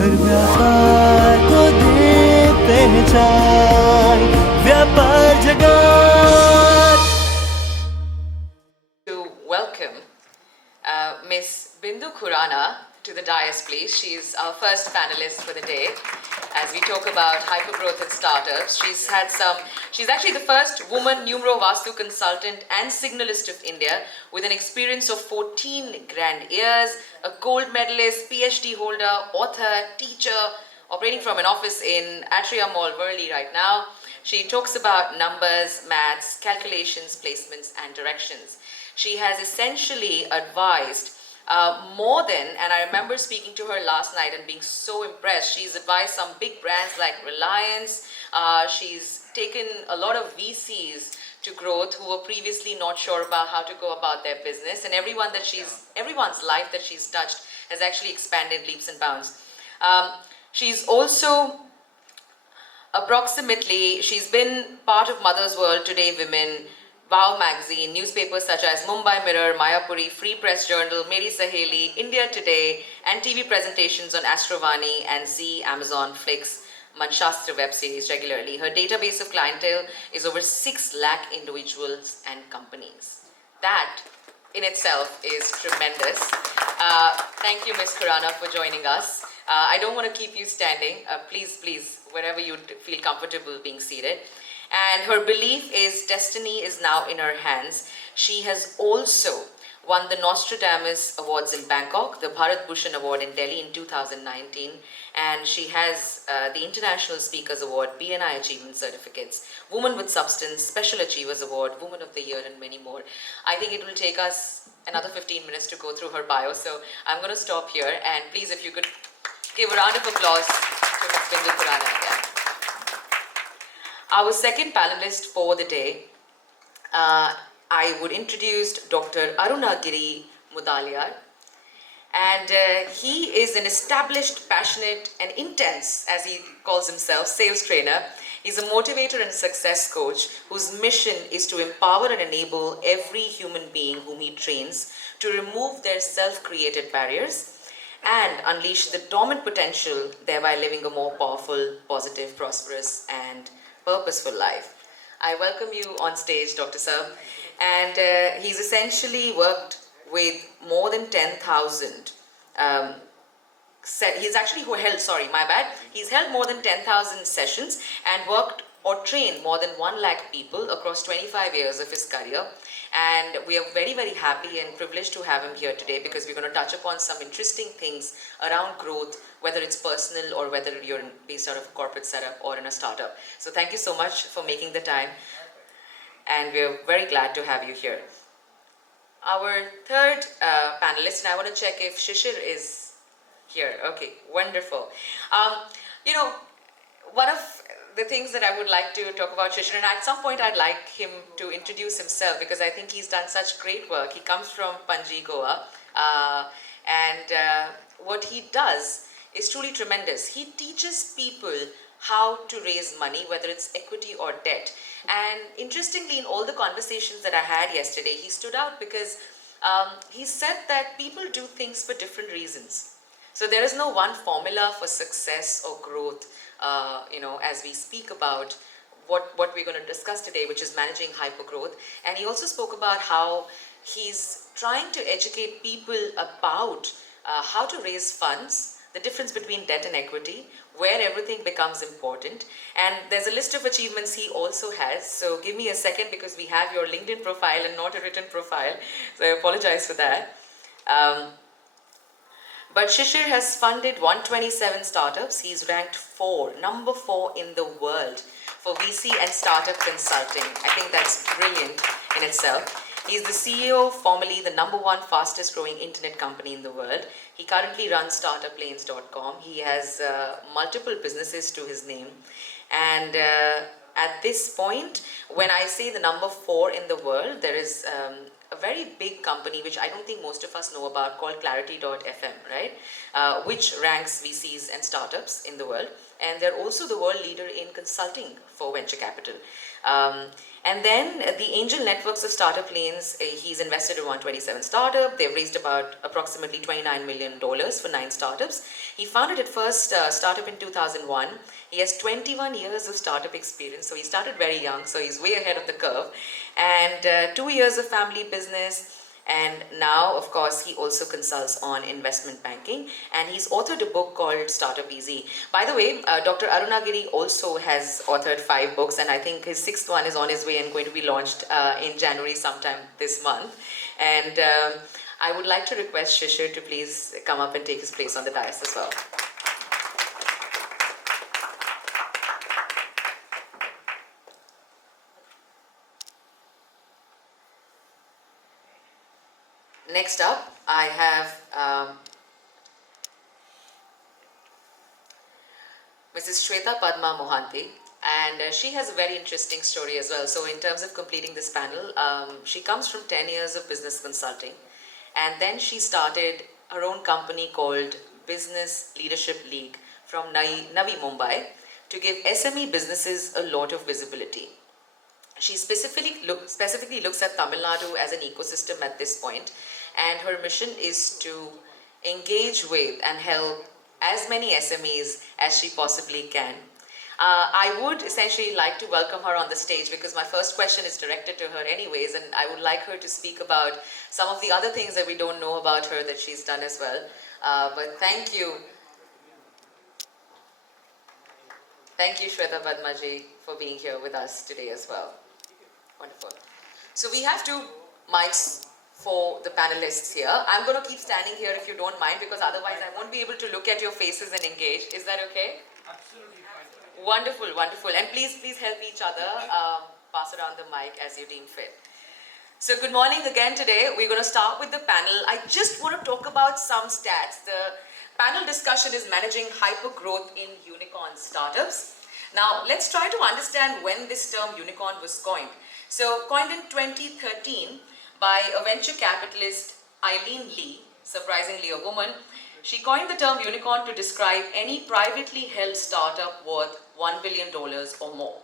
हर व्यापार को दे पहचान, व्यापार जगत। To welcome Miss Bindu Khurana to the dais, please. She's our first panelist for the day as we talk about hypergrowth and startups. She's actually the first woman numero vastu consultant and signalist of India with an experience of 14 grand years, a gold medalist, PhD holder, author, teacher, operating from an office in Atria Mall, Worli right now. She talks about numbers, maths, calculations, placements, and directions. She has essentially advised more than, and I remember speaking to her last night and being so impressed. She's advised some big brands like Reliance. She's taken a lot of VCs to growth who were previously not sure about how to go about their business, and everyone's life that she's touched has actually expanded leaps and bounds. She's also she's been part of Mother's World, Today Women, Wow Magazine, newspapers such as Mumbai Mirror, Mayapuri, Free Press Journal, Meri Saheli, India Today, and TV presentations on Astrovani and Zee, Amazon, Flix, Manshastra web series regularly. Her database of clientele is over 6 lakh individuals and companies. That in itself is tremendous. Thank you, Ms. Khurana, for joining us. I don't want to keep you standing. Please, wherever you feel comfortable being seated. And her belief is destiny is now in her hands. She has also won the Nostradamus Awards in Bangkok, the Bharat Bhushan Award in Delhi in 2019, and she has the International Speakers Award, BNI Achievement Certificates, Woman with Substance, Special Achievers Award, Woman of the Year, and many more. I think it will take us another 15 minutes to go through her bio, so I'm going to stop here, and please, if you could give a round of applause to Ms. Bindu Khurana again. Our second panelist for the day, I would introduce Dr. Arunagiri Mudaliar. And he is an established, passionate, and intense, as he calls himself, sales trainer. He's a motivator and success coach whose mission is to empower and enable every human being whom he trains to remove their self-created barriers and unleash the dormant potential, thereby living a more powerful, positive, prosperous, and purposeful life. I welcome you on stage, Dr. Sir. And he's essentially worked with more than 10,000 He's held more than 10,000 sessions and worked or trained more than 1 lakh people across 25 years of his career. And we are very, very happy and privileged to have him here today because we're going to touch upon some interesting things around growth, whether it's personal or whether you're based out of a corporate setup or in a startup. So thank you so much for making the time. And we're very glad to have you here. Our third panelist, and I want to check if Shishir is here. Okay, wonderful. One of the things that I would like to talk about Shishir, and at some point I'd like him to introduce himself because I think he's done such great work. He comes from Panji, Goa, and what he does is truly tremendous. He teaches people how to raise money, whether it's equity or debt. And interestingly, in all the conversations that I had yesterday, he stood out because he said that people do things for different reasons. So there is no one formula for success or growth, as we speak about what we're going to discuss today, which is managing hypergrowth. And he also spoke about how he's trying to educate people about how to raise funds, the difference between debt and equity, where everything becomes important. And there's a list of achievements he also has. So give me a second because we have your LinkedIn profile and not a written profile. So I apologize for that. But Shishir has funded 127 startups. He's ranked number 4 in the world for VC and startup consulting. I think that's brilliant in itself. He's the CEO, formerly the number 1 fastest growing internet company in the world. He currently runs startuplanes.com. He has multiple businesses to his name. And at this point, when I say the number 4 in the world, there is a very big company, which I don't think most of us know about, called Clarity.fm, right? Which ranks VCs and startups in the world. and they're also the world leader in consulting for venture capital. Um, and then the Angel Networks of Startup Lanes, he's invested in 127 startups. They've raised about approximately $29 million for 9 startups. He founded his first startup in 2001. He has 21 years of startup experience, so he started very young, so he's way ahead of the curve. And 2 years of family business. And now, of course, he also consults on investment banking, and he's authored a book called Startup Easy. By the way, Dr. Arunagiri also has authored 5 books, and I think his 6th one is on his way and going to be launched in January sometime this month. And I would like to request Shishir to please come up and take his place on the dais as well. Next up, I have Mrs. Shweta Padma Mohanty, and she has a very interesting story as well. So in terms of completing this panel, she comes from 10 years of business consulting, and then she started her own company called Business Leadership League from Navi Mumbai to give SME businesses a lot of visibility. She specifically looks at Tamil Nadu as an ecosystem at this point, and her mission is to engage with and help as many SMEs as she possibly can. I would essentially like to welcome her on the stage because my first question is directed to her anyways, and I would like her to speak about some of the other things that we don't know about her that she's done as well. But thank you. Thank you, Shweta Padmaji, for being here with us today as well. Wonderful. So we have 2 mics for the panelists here. I'm going to keep standing here if you don't mind, because otherwise I won't be able to look at your faces and engage. Is that okay? Absolutely fine. Wonderful, wonderful. And please help each other. Pass around the mic as you deem fit. So good morning again today. We're going to start with the panel. I just want to talk about some stats. The panel discussion is managing hyper-growth in unicorn startups. Now, let's try to understand when this term unicorn was coined. So, coined in 2013 by a venture capitalist, Eileen Lee, surprisingly a woman. She coined the term unicorn to describe any privately held startup worth $1 billion or more.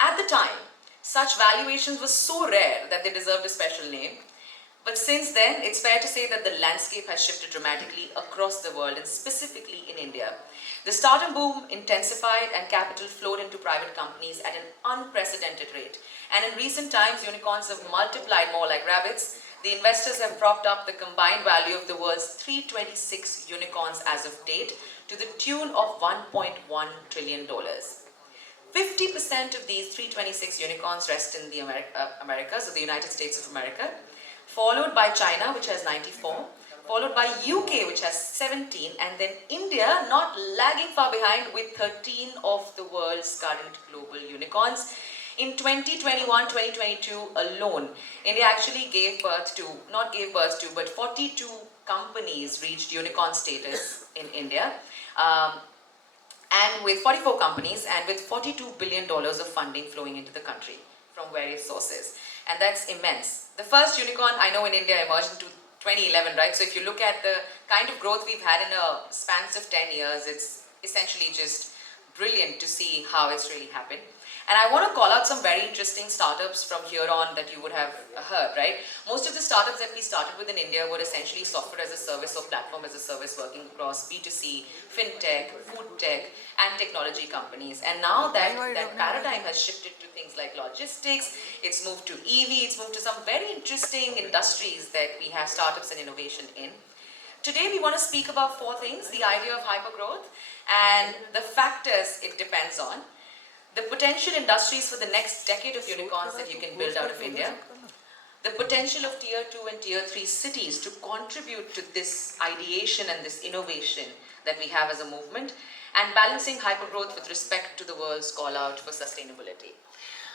At the time, such valuations were so rare that they deserved a special name. But since then, it's fair to say that the landscape has shifted dramatically across the world, and specifically in India. The startup boom intensified and capital flowed into private companies at an unprecedented rate. And in recent times, unicorns have multiplied more like rabbits. The investors have propped up the combined value of the world's 326 unicorns as of date to the tune of $1.1 trillion. 50% of these 326 unicorns rest in the Americas, or the United States of America, followed by China, which has 94, followed by UK, which has 17, and then India, not lagging far behind, with 13 of the world's current global unicorns. In 2021-2022 alone, India actually but 42 companies reached unicorn status in India. And with 44 companies and with $42 billion of funding flowing into the country from various sources. And that's immense. The first unicorn I know in India emerged in 2011, right? So if you look at the kind of growth we've had in a span of 10 years, it's essentially just brilliant to see how it's really happened. And I want to call out some very interesting startups from here on that you would have heard, right? Most of the startups that we started with in India were essentially software as a service or platform as a service, working across B2C, fintech, food tech, and technology companies. And now that paradigm has shifted to things like logistics, it's moved to EV, it's moved to some very interesting industries that we have startups and innovation in. Today we want to speak about 4 things: the idea of hypergrowth and the factors it depends on, the potential industries for the next decade of unicorns that you can build out of India, the potential of tier 2 and tier 3 cities to contribute to this ideation and this innovation that we have as a movement, and balancing hypergrowth with respect to the world's call out for sustainability.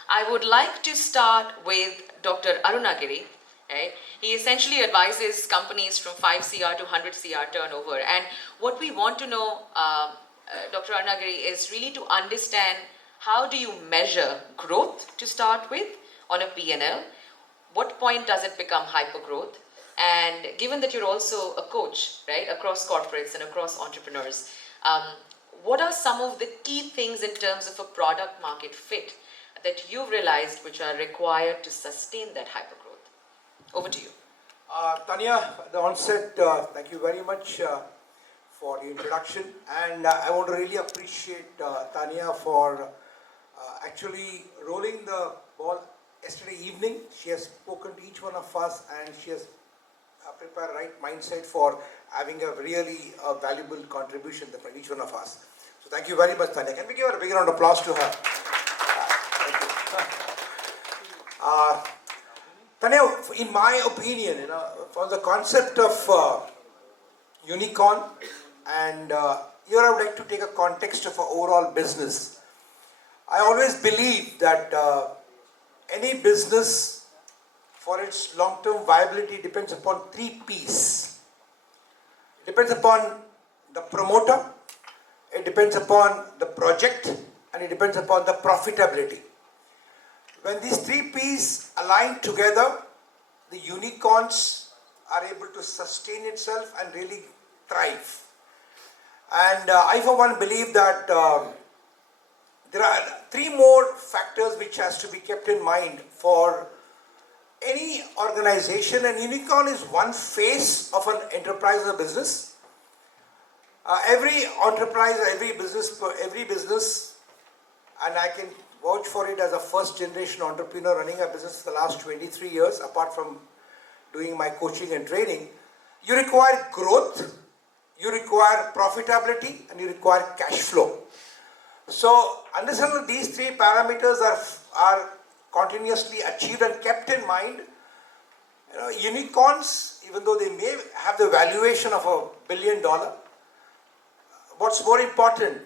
I would like to start with Dr. Arunagiri. Right? He essentially advises companies from 5 CR to 100 CR turnover. And what we want to know, Dr. Arunagiri, is really to understand how do you measure growth to start with on a P&L? What point does it become hypergrowth? And given that you're also a coach, right, across corporates and across entrepreneurs, what are some of the key things in terms of a product market fit that you've realized which are required to sustain that hypergrowth? Over to you. Tanya, at the onset, thank you very much for the introduction, and I want to really appreciate Tanya for actually rolling the ball yesterday evening. She has spoken to each one of us, and she has prepared right mindset for having a really valuable contribution for each one of us. So thank you very much, Tanya. Can we give her a big round of applause to her? Thank you. Tanya, in my opinion, for the concept of unicorn, and here I would like to take a context of an overall business. I always believe that any business, for its long-term viability, depends upon 3 P's. It depends upon the promoter, it depends upon the project, and it depends upon the profitability. When these 3 P's align together, the unicorns are able to sustain itself and really thrive. And I for one believe that there are 3 more factors which has to be kept in mind for any organization, and unicorn is one phase of an enterprise or business. Every enterprise, every business, and I can vouch for it as a first generation entrepreneur running a business for the last 23 years, apart from doing my coaching and training, you require growth, you require profitability, and you require cash flow. So understanding these 3 parameters are continuously achieved and kept in mind, unicorns, even though they may have the valuation of $1 billion, what's more important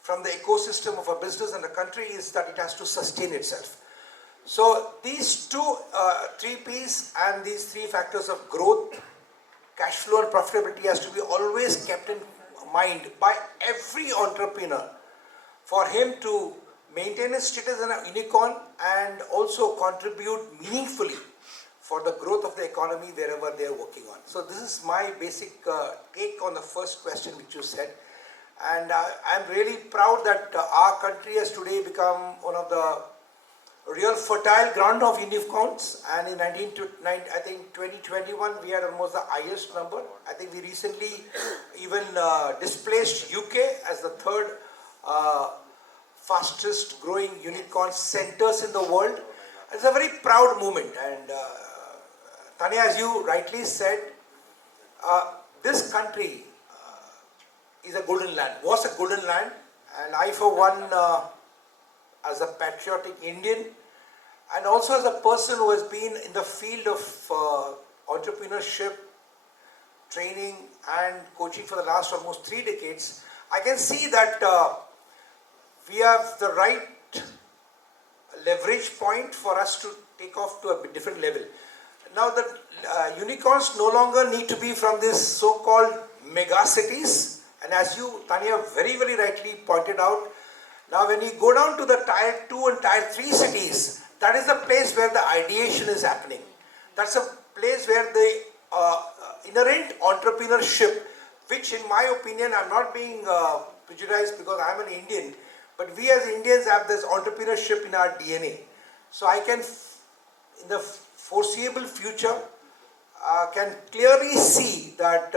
from the ecosystem of a business and a country is that it has to sustain itself. So these 3 P's and these 3 factors of growth, cash flow and profitability has to be always kept in mind by every entrepreneur for him to maintain his status as a unicorn and also contribute meaningfully for the growth of the economy wherever they are working on. So this is my basic take on the first question which you said. And I'm really proud that our country has today become one of the real fertile ground of unicorns. And in 2021, we had almost the highest number. I think we recently even displaced UK as the 3rd fastest growing unicorn centers in the world. It's a very proud moment. And Tanya, as you rightly said, this country is a golden land, was a golden land, and I for one, as a patriotic Indian and also as a person who has been in the field of entrepreneurship, training and coaching for the last almost 3 decades, I can see that we have the right leverage point for us to take off to a different level. Now the unicorns no longer need to be from these so-called mega cities. And as you, Tanya, very, very rightly pointed out, now when you go down to the tier 2 and tier 3 cities, that is the place where the ideation is happening. That's a place where the inherent entrepreneurship, which in my opinion, I'm not being prejudiced because I'm an Indian, but we as Indians have this entrepreneurship in our DNA. So I can, in the foreseeable future, can clearly see that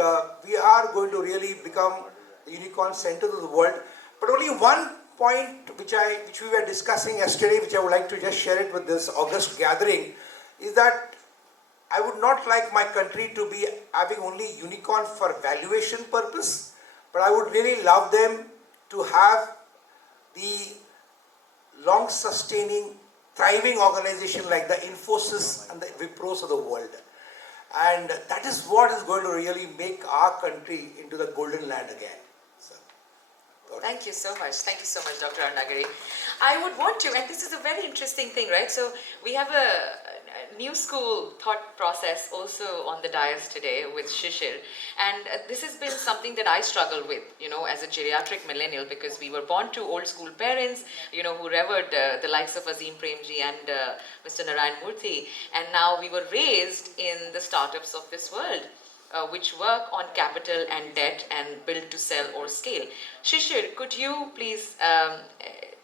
we are going to really become the unicorn center of the world. But only one point which we were discussing yesterday, which I would like to just share it with this August gathering, is that I would not like my country to be having only unicorn for valuation purpose, but I would really love them to have the long sustaining, thriving organization like the Infosys and the Wipros of the world. And that is what is going to really make our country into the golden land again. So, thank you so much. Thank you so much, Dr. Annagiri. I would want to, and this is a very interesting thing, right? So we have a new school thought process also on the dais today with Shishir. And this has been something that I struggle with, as a geriatric millennial, because we were born to old school parents, who revered the likes of Azim Premji and Mr. Narayan Murthy. And now we were raised in the startups of this world. which work on capital and debt and build to sell or scale. Shishir, could you please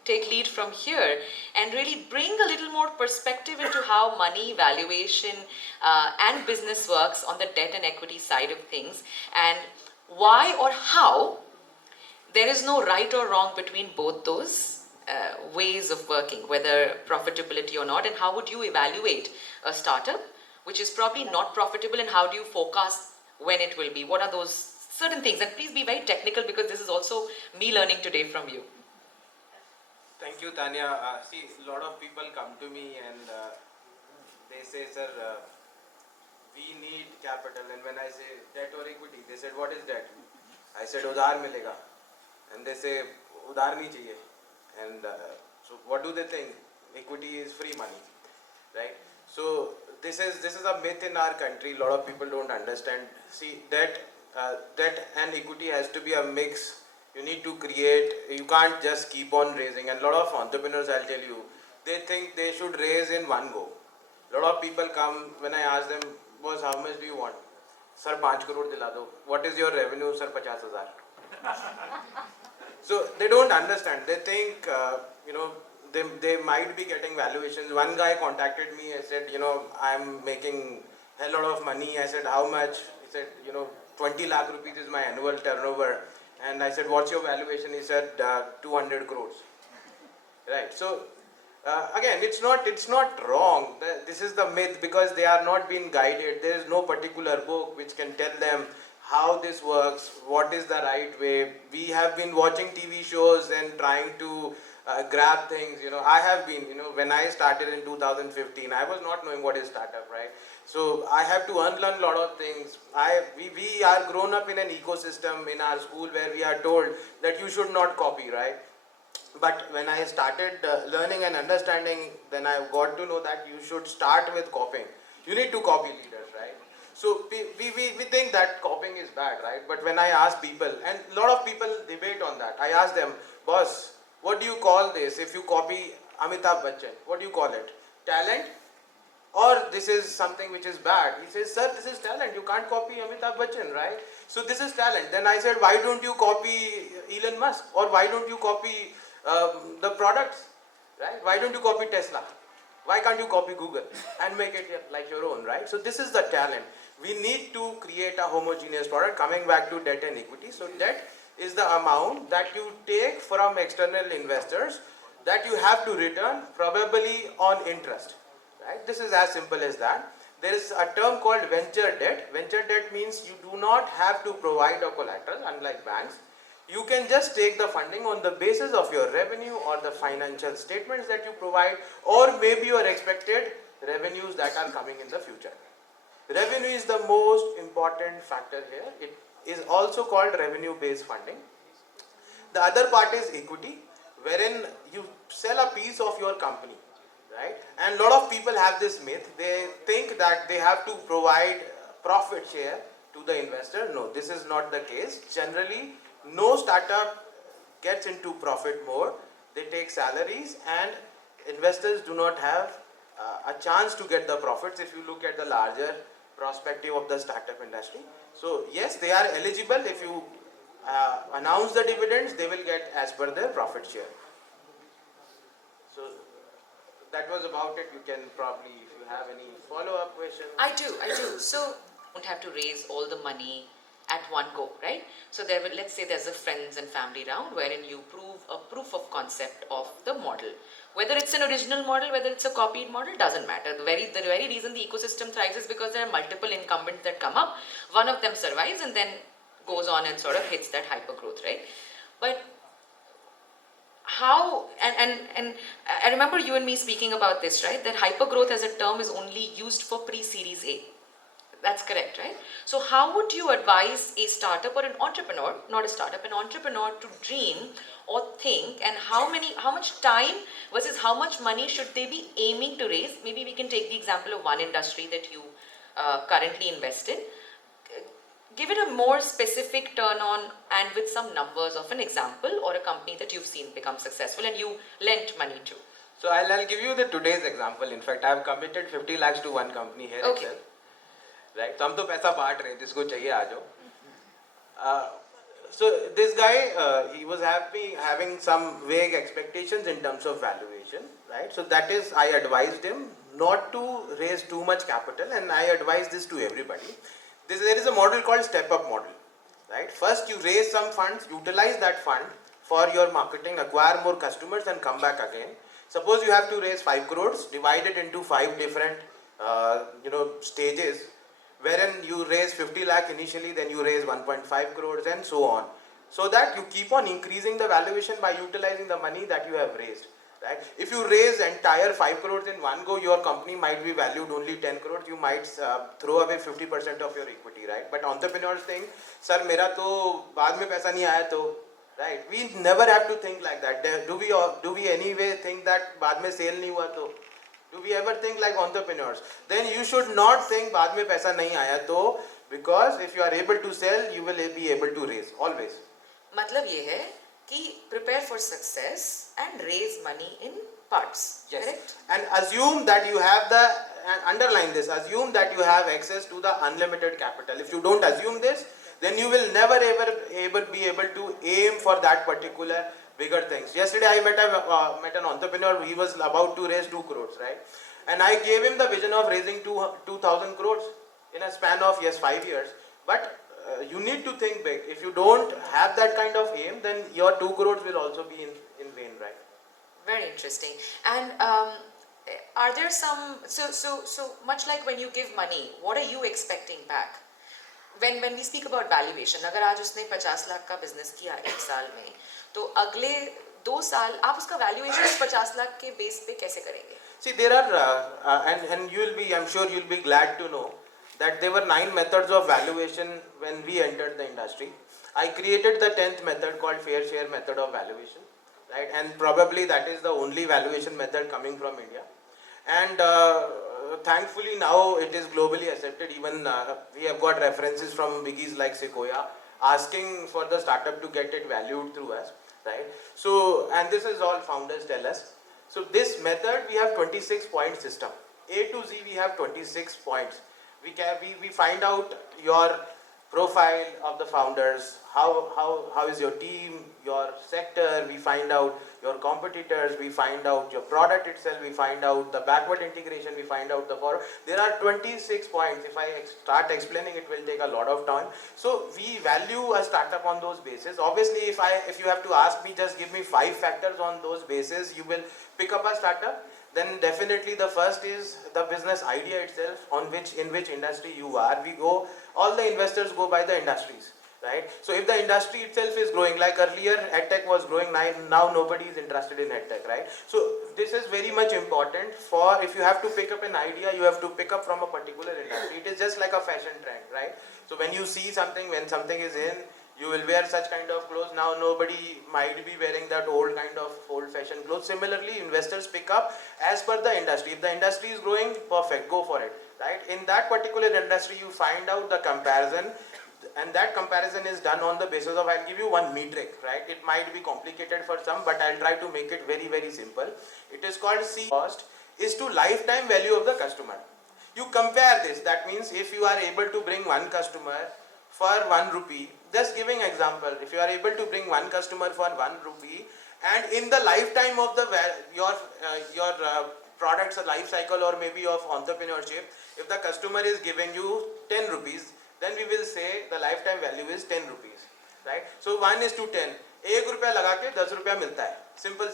take lead from here and really bring a little more perspective into how money, valuation, and business works on the debt and equity side of things, and why or how there is no right or wrong between both those ways of working, whether profitability or not, and how would you evaluate a startup which is probably not profitable, and how do you forecast when it will be? What are those certain things? And please be very technical, because this is also me learning today from you. Thank you, Tanya. See, a lot of people come to me and they say, sir, we need capital. And when I say debt or equity, they said, what is debt? I said, udhar milega. And they say, udhar nahi chahiye. And so what do they think? Equity is free money, right? So this is a myth in our country. A lot of people don't understand. See, debt and equity has to be a mix. You need to create, you can't just keep on raising. And a lot of entrepreneurs, I'll tell you, they think they should raise in one go. A lot of people come, when I ask them, boss, how much do you want? Sir, 5 crore dila do. What is your revenue? Sir, 50,000. So they don't understand. They think, they might be getting valuations. One guy contacted me. I said, I'm making a lot of money. I said, how much? He said, 20 lakh rupees is my annual turnover. And I said, what's your valuation? He said, 200 crores. Right. So again, it's not wrong. This is the myth, because they are not being guided. There is no particular book which can tell them how this works, what is the right way. We have been watching TV shows and trying to grab things. I have been, when I started in 2015, I was not knowing what is startup, right? So I have to unlearn a lot of things. We are grown up in an ecosystem in our school where we are told that you should not copy, right? But when I started learning and understanding, then I got to know that you should start with copying. You need to copy leaders, right? So we think that copying is bad, right? But when I ask people, and a lot of people debate on that, I ask them, boss, what do you call this if you copy Amitabh Bachchan? What do you call it? Talent? Or this is something which is bad? He says, sir, this is talent. You can't copy Amitabh Bachchan, right? So this is talent. Then I said, why don't you copy Elon Musk? Or why don't you copy the products, right? Why don't you copy Tesla? Why can't you copy Google and make it like your own, right? So this is the talent. We need to create a homogeneous product. Coming back to debt and equity. So debt is the amount that you take from external investors that you have to return, probably on interest, right? This is as simple as that. There is a term called venture debt. Venture debt means you do not have to provide a collateral, unlike banks. You can just take the funding on the basis of your revenue or the financial statements that you provide, or maybe your expected revenues that are coming in the future. Revenue is the most important factor here. It is also called revenue-based funding. The other part is equity, wherein you sell a piece of your company, right? And a lot of people have this myth. They think that they have to provide profit share to the investor. No, this is not the case. Generally, no startup gets into profit mode. They take salaries, and investors do not have a chance to get the profits if you look at the larger perspective of the startup industry. So yes, they are eligible. If you announce the dividends, they will get as per their profit share. So that was about it. You can probably, if you have any follow-up questions. I do. So don't have to raise all the money at one go, right? So there will, let's say there's a friends and family round wherein you prove a proof of concept of the model. Whether it's an original model, whether it's a copied model, doesn't matter. The very reason the ecosystem thrives is because there are multiple incumbents that come up. One of them survives and then goes on and sort of hits that hyper growth, right? But how, and I remember you and me speaking about this, right? That hyper growth as a term is only used for pre-series A. That's correct, right? So how would you advise a startup or an entrepreneur, not a startup, an entrepreneur to dream or think, and how much time versus how much money should they be aiming to raise? Maybe we can take the example of one industry that you currently invest in. Give it a more specific turn on and with some numbers of an example or a company that you've seen become successful and you lent money to. So I'll give you the today's example. In fact, I have committed 50 lakhs to one company here Okay. itself. right? तो हम तो पैसा बांट रहे हैं, जिसको चाहिए आ जाओ. So this guy, he was having some vague expectations in terms of valuation, right? So that is, I advised him not to raise too much capital, and I advise this to everybody. There is a model called step-up model, right? First you raise some funds, utilize that fund for your marketing, acquire more customers, and come back again. Suppose you have to raise 5 crores, divide it into 5 different, stages, wherein you raise 50 lakh initially, then you raise 1.5 crores, and so on. So that you keep on increasing the valuation by utilizing the money that you have raised. Right? If you raise entire 5 crores in one go, your company might be valued only 10 crores. You might throw away 50% of your equity, right? But entrepreneurs think, sir, मेरा तो बाद में पैसा नहीं आया तो, right? We never have to think like that. Do we anyway think that बाद में sale नहीं हुआ तो? Do we ever think like entrepreneurs? Then you should not think बाद में पैसा नहीं आया तो, because if you are able to sell, you will be able to raise always. मतलब ये है कि prepare for success and raise money in parts. Yes. Correct? And assume that you have and underline this, assume that you have access to the unlimited capital. If you don't assume this, then you will never ever be able to aim for that particular bigger things. Yesterday I met an entrepreneur. He was about to raise 2 crores, right? And I gave him the vision of raising 2,000 crores in a span of 5 years. But you need to think big. If you don't have that kind of aim, then your 2 crores will also be in vain, right? Very interesting. And are there some, so much like when you give money, what are you expecting back? When we speak about valuation, अगर आज उसने 50 लाख का business किया एक साल में, तो अगले 2 साल आप उसका valuation 50 लाख के बेस पे कैसे करेंगे? See, there are, and you will be, I'm sure you'll be glad to know that there were 9 methods of valuation when we entered the industry. I created the 10th method called fair share method of valuation, right? And probably that is the only valuation method coming from India. And thankfully now it is globally accepted. Even we have got references from biggies like Sequoia asking for the startup to get it valued through us, right? So, and this is all founders tell us. So this method, we have 26 point system. A to Z we have 26 points. We find out your profile of the founders, how is your team, your sector, we find out your competitors, we find out your product itself, we find out the backward integration, we find out the forward. There are 26 points. If I start explaining, it will take a lot of time. So we value a startup on those bases. Obviously, if you have to ask me, just give me 5 factors on those bases, you will pick up a startup. Then definitely the first is the business idea itself, in which industry you are. All the investors go by the industries, right? So if the industry itself is growing, like earlier EdTech was growing, now nobody is interested in EdTech, right? So this is very much important for, if you have to pick up an idea, you have to pick up from a particular industry. It is just like a fashion trend, right? So when you see something, when something is in, you will wear such kind of clothes. Now nobody might be wearing that old kind of old-fashioned clothes. Similarly, investors pick up as per the industry. If the industry is growing, perfect, go for it, right? In that particular industry, you find out the comparison, and that comparison is done on the basis of, I'll give you one metric, right? It might be complicated for some, but I'll try to make it very, very simple. It is called C cost is to lifetime value of the customer. You compare this. That means if you are able to bring one customer for 1 rupee, just giving example, if you are able to bring one customer for 1 rupee, and in the lifetime of your product's life cycle, or maybe of entrepreneurship, if the customer is giving you 10 rupees, then we will say the lifetime value is 10 rupees, right? So 1 is to 10. 1 रुपया लगा के 10 रुपया मिलता है. Simple,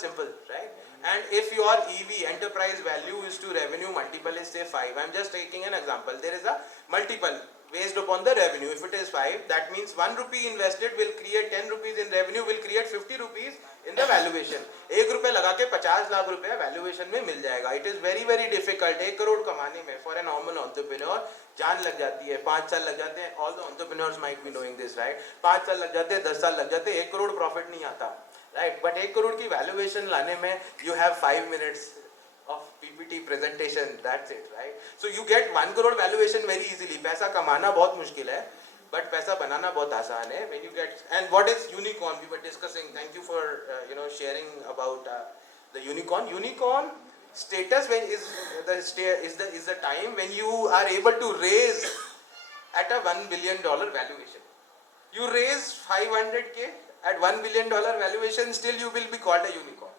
right? And if your EV, enterprise value, is to revenue multiple is say 5. I'm just taking an example. There is a multiple based upon the revenue. If it is 5, that means 1 rupee invested will create 10 rupees in revenue, will create 50 rupees in the valuation. 1 रुपया लगा के 50 लाख रुपया valuation में मिल जाएगा. It is very, very difficult. 1 crore कमाने में for a normal entrepreneur जान लग जाती है, 5 साल लग जाते हैं. All the entrepreneurs might be knowing this, right? 5 साल लग जाते हैं, 10 साल लग जाते हैं, 1 करोड़ profit नहीं आता, right? But 1 करोड़ की valuation लाने में you have 5 minutes of PPT presentation, that's it, right? So you get 1 crore valuation very easily. पैसा कमाना बहुत मुश्किल है, but पैसा बनाना बहुत आसान है. When you get, and what is unicorn? We were discussing. Thank you for sharing about the unicorn. Unicorn status when is the time when you are able to raise at a $1 billion valuation. You raise 500k at $1 billion valuation, still you will be called a unicorn,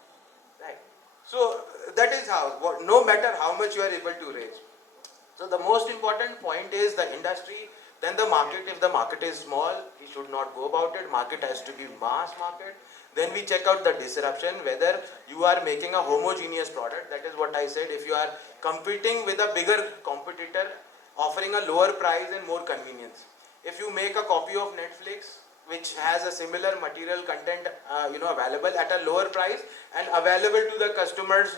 right? So that is how, no matter how much you are able to raise. So the most important point is the industry, then the market. If the market is small, we should not go about it. Market has to be mass market. Then we check out the disruption, whether you are making a homogeneous product. That is what I said. If you are competing with a bigger competitor, offering a lower price and more convenience. If you make a copy of Netflix, which has a similar material content available at a lower price and available to the customers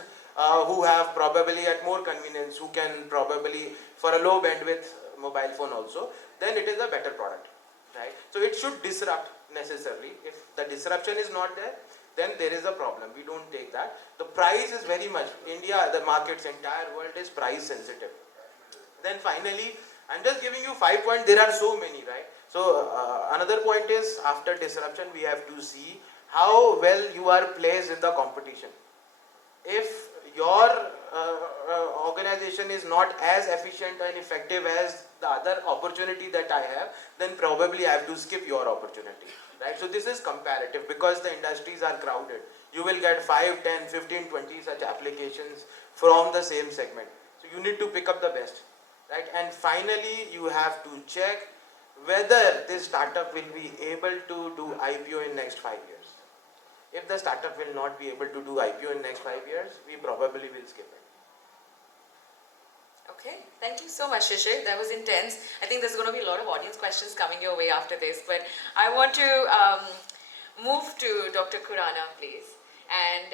who have probably at more convenience, who can probably for a low bandwidth mobile phone also, then it is a better product, right? So it should disrupt necessarily. If the disruption is not there, then there is a problem. We don't take that. The price is very much, India, the markets, entire world is price sensitive. Then finally, I'm just giving you 5 points, there are so many, right? So another point is, after disruption, we have to see how well you are placed in the competition. If your organization is not as efficient and effective as the other opportunity that I have, then probably I have to skip your opportunity, right? So this is comparative, because the industries are crowded. You will get 5, 10, 15, 20 such applications from the same segment. So you need to pick up the best, right? And finally, you have to check whether this startup will be able to do IPO in next 5 years. If the startup will not be able to do IPO in next 5 years, we probably will skip it. Okay, thank you so much, Shishir. That was intense. I think there's going to be a lot of audience questions coming your way after this, but I want to move to Dr. Khurana, please. And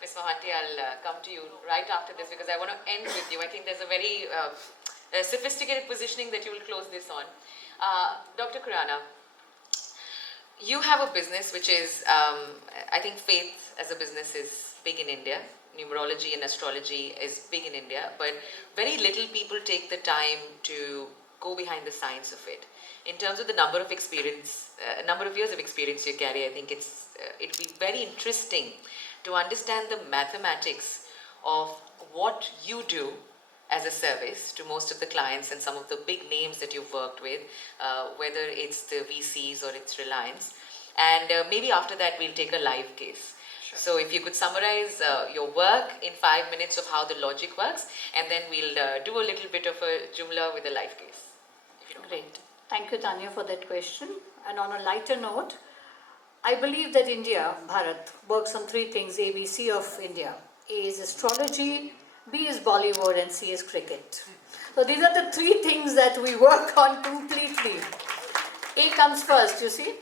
Ms. Mohanty, I'll come to you right after this, because I want to end with you. I think there's a very sophisticated positioning that you will close this on. Dr. Khurana, you have a business which is, I think faith as a business is big in India. Numerology and astrology is big in India, but very little people take the time to go behind the science of it. In terms of the number of years of experience you carry, I think it'll be very interesting to understand the mathematics of what you do as a service to most of the clients and some of the big names that you've worked with, whether it's the VCs or it's Reliance. And maybe after that, we'll take a live case. Sure. So if you could summarize your work in 5 minutes of how the logic works, and then we'll do a little bit of a jumla with a live case. Great. Thank you, Tanya, for that question. And on a lighter note, I believe that India, Bharat, works on 3 things, ABC of India. A is astrology, B is Bollywood, and C is cricket. So these are the 3 things that we work on completely. A comes first, you see.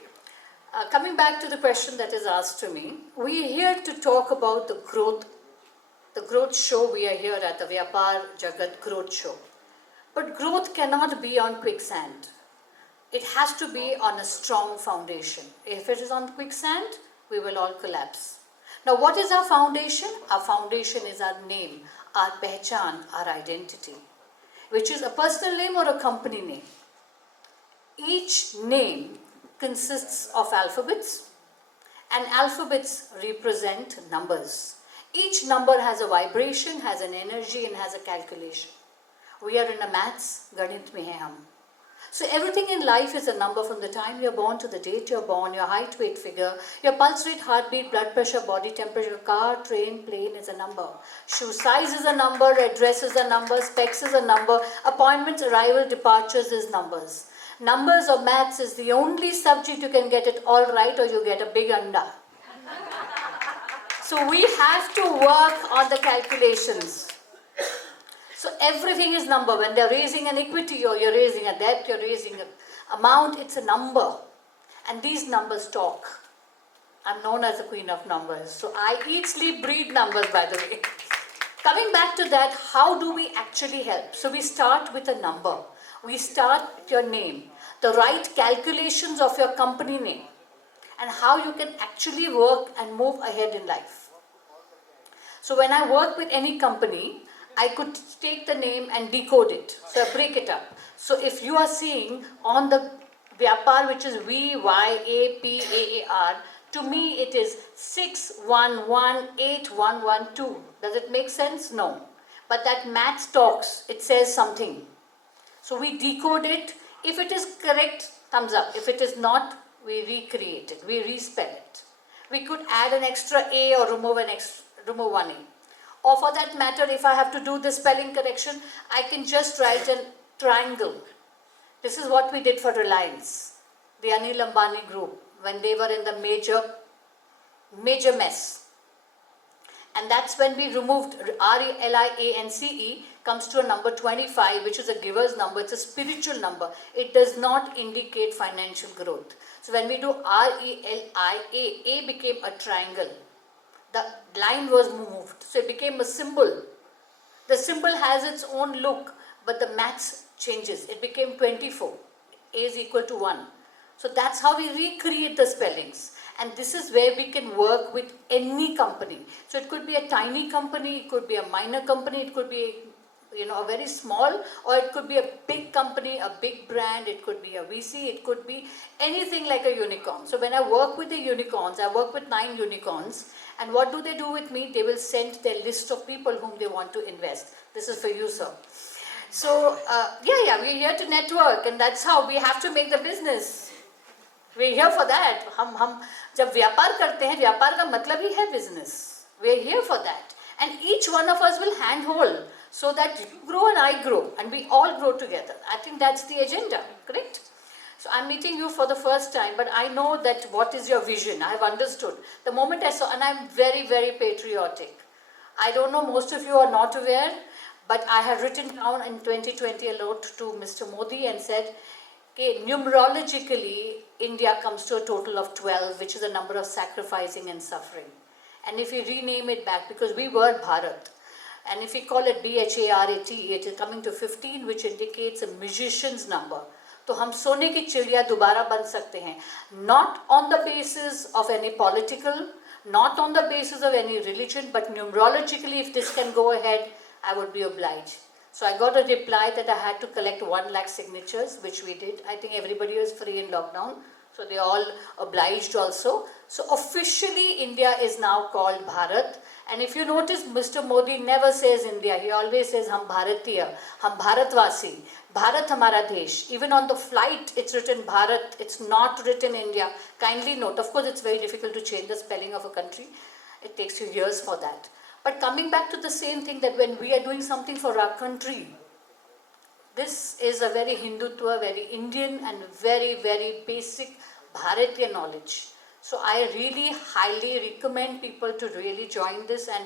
Coming back to the question that is asked to me, we are here to talk about the growth show. We are here at the Vyapaar Jagat growth show. But growth cannot be on quicksand. It has to be on a strong foundation. If it is on quicksand, we will all collapse. Now, what is our foundation? Our foundation is our name, our pehchan, our identity, which is a personal name or a company name. Each name consists of alphabets, and alphabets represent numbers. Each number has a vibration, has an energy, and has a calculation. We are in a maths, ganit mein hai hum. So everything in life is a number from the time you're born to the date you're born, your height, weight, figure, your pulse rate, heartbeat, blood pressure, body temperature, car, train, plane is a number. Shoe size is a number, address is a number, specs is a number, appointments, arrival, departures is numbers. Numbers or maths is the only subject you can get it all right, or you get a big anda. So we have to work on the calculations. So everything is number. When they're raising an equity, or you're raising a debt, you're raising an amount, it's a number. And these numbers talk. I'm known as the queen of numbers. So I eat, sleep, breathe numbers, by the way. Coming back to that, how do we actually help? So we start with a number. We start with your name, the right calculations of your company name, and how you can actually work and move ahead in life. So when I work with any company, I could take the name and decode it. So I break it up. So if you are seeing on the Vyapaar, which is VYAPAAR, to me it is 611812. Does it make sense? No. But that maths talks. It says something. So we decode it If it is correct, thumbs up. If it is not, we recreate it, we respell it. We could add an extra A or remove one A. Or for that matter, if I have to do the spelling correction, I can just write a triangle. This is what we did for Reliance, the Anil Ambani group, when they were in the major mess. And that's when we removed RELIANCE comes to a number 25, which is a giver's number. It's a spiritual number. It does not indicate financial growth. So when we do RELIA, A became a triangle. The line was moved. So it became a symbol. The symbol has its own look, but the maths changes. It became 24. A is equal to 1. So that's how we recreate the spellings. And this is where we can work with any company. So it could be a tiny company, it could be a minor company, it could be a very small, or it could be a big company, a big brand, it could be a VC, it could be anything like a unicorn. So when I work with the unicorns, I work with 9 unicorns, and what do they do with me? They will send their list of people whom they want to invest. This is for you, sir. So, we're here to network, and that's how we have to make the business. We're here for that. हम जब व्यापार करते हैं, व्यापार का मतलब ही है business. We're here for that. And each one of us will handhold so that you grow and I grow and we all grow together. I think that's the agenda, correct? So I'm meeting you for the first time, but I know that what is your vision. I've understood. The moment I saw, and I'm very, very patriotic. I don't know, most of you are not aware, but I have written down in 2020 a note to Mr. Modi and said, okay, numerologically, India comes to a total of 12, which is the number of sacrificing and suffering. And if we rename it back, because we were Bharat, and if we call it BHARAT, it is coming to 15, which indicates a magician's number. तो हम सोने की चिड़िया दोबारा बन सकते हैं, not on the basis of any political, not on the basis of any religion, but numerologically, if this can go ahead, I would be obliged. So I got a reply that I had to collect 1 lakh signatures, which we did. I think everybody was free in lockdown, so they all obliged also. So officially India is now called Bharat. And if you notice, Mr. Modi never says India. He always says, Hum Bharatiya, Hum Bharatvasi, Bharat Hamara Desh. Even on the flight, it's written Bharat. It's not written India. Kindly note. Of course, it's very difficult to change the spelling of a country. It takes you years for that. But coming back to the same thing, that when we are doing something for our country, this is a very Hindutva, very Indian and very, very basic Bharatiya knowledge. So I really highly recommend people to really join this and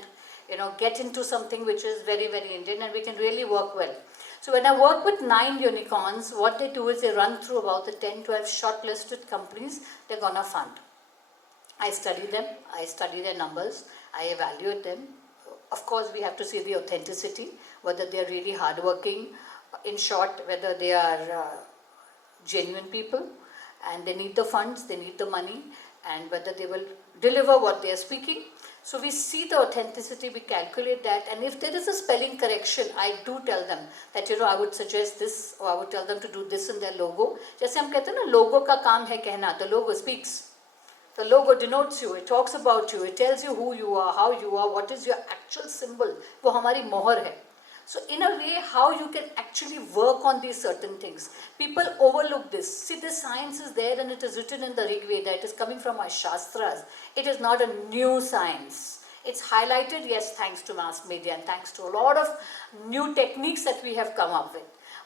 get into something which is very, very Indian, and we can really work well. So when I work with 9 unicorns, what they do is they run through about the 10, 12 shortlisted companies they're gonna fund. I study them, I study their numbers, I evaluate them. Of course, we have to see the authenticity, whether they are really hardworking, in short, whether they are genuine people, and they need the funds, they need the money, and whether they will deliver what they are speaking. So we see the authenticity, we calculate that, and if there is a spelling correction, I do tell them that I would suggest this, or I would tell them to do this in their logo. जैसे हम कहते हैं ना, logo का काम है कहना, the logo speaks. The logo denotes you, it talks about you, it tells you who you are, how you are, what is your actual symbol. वो हमारी मोहर है. So in a way, how you can actually work on these certain things. People overlook this. See, the science is there and it is written in the Rig Veda. It is coming from our Shastras. It is not a new science. It's highlighted, yes, thanks to mass media and thanks to a lot of new techniques that we have come up with.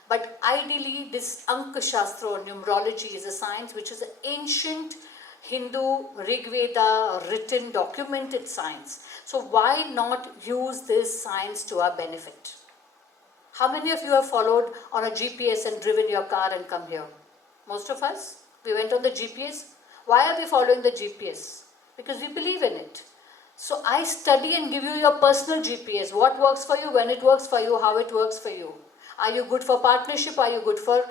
But ideally, this Anka Shastra or numerology is a science which is an ancient Hindu Rig Veda written, documented science. So why not use this science to our benefit? How many of you have followed on a GPS and driven your car and come here? Most of us. We went on the GPS. Why are we following the GPS? Because we believe in it. So I study and give you your personal GPS. What works for you, when it works for you, how it works for you. Are you good for partnership? Are you good for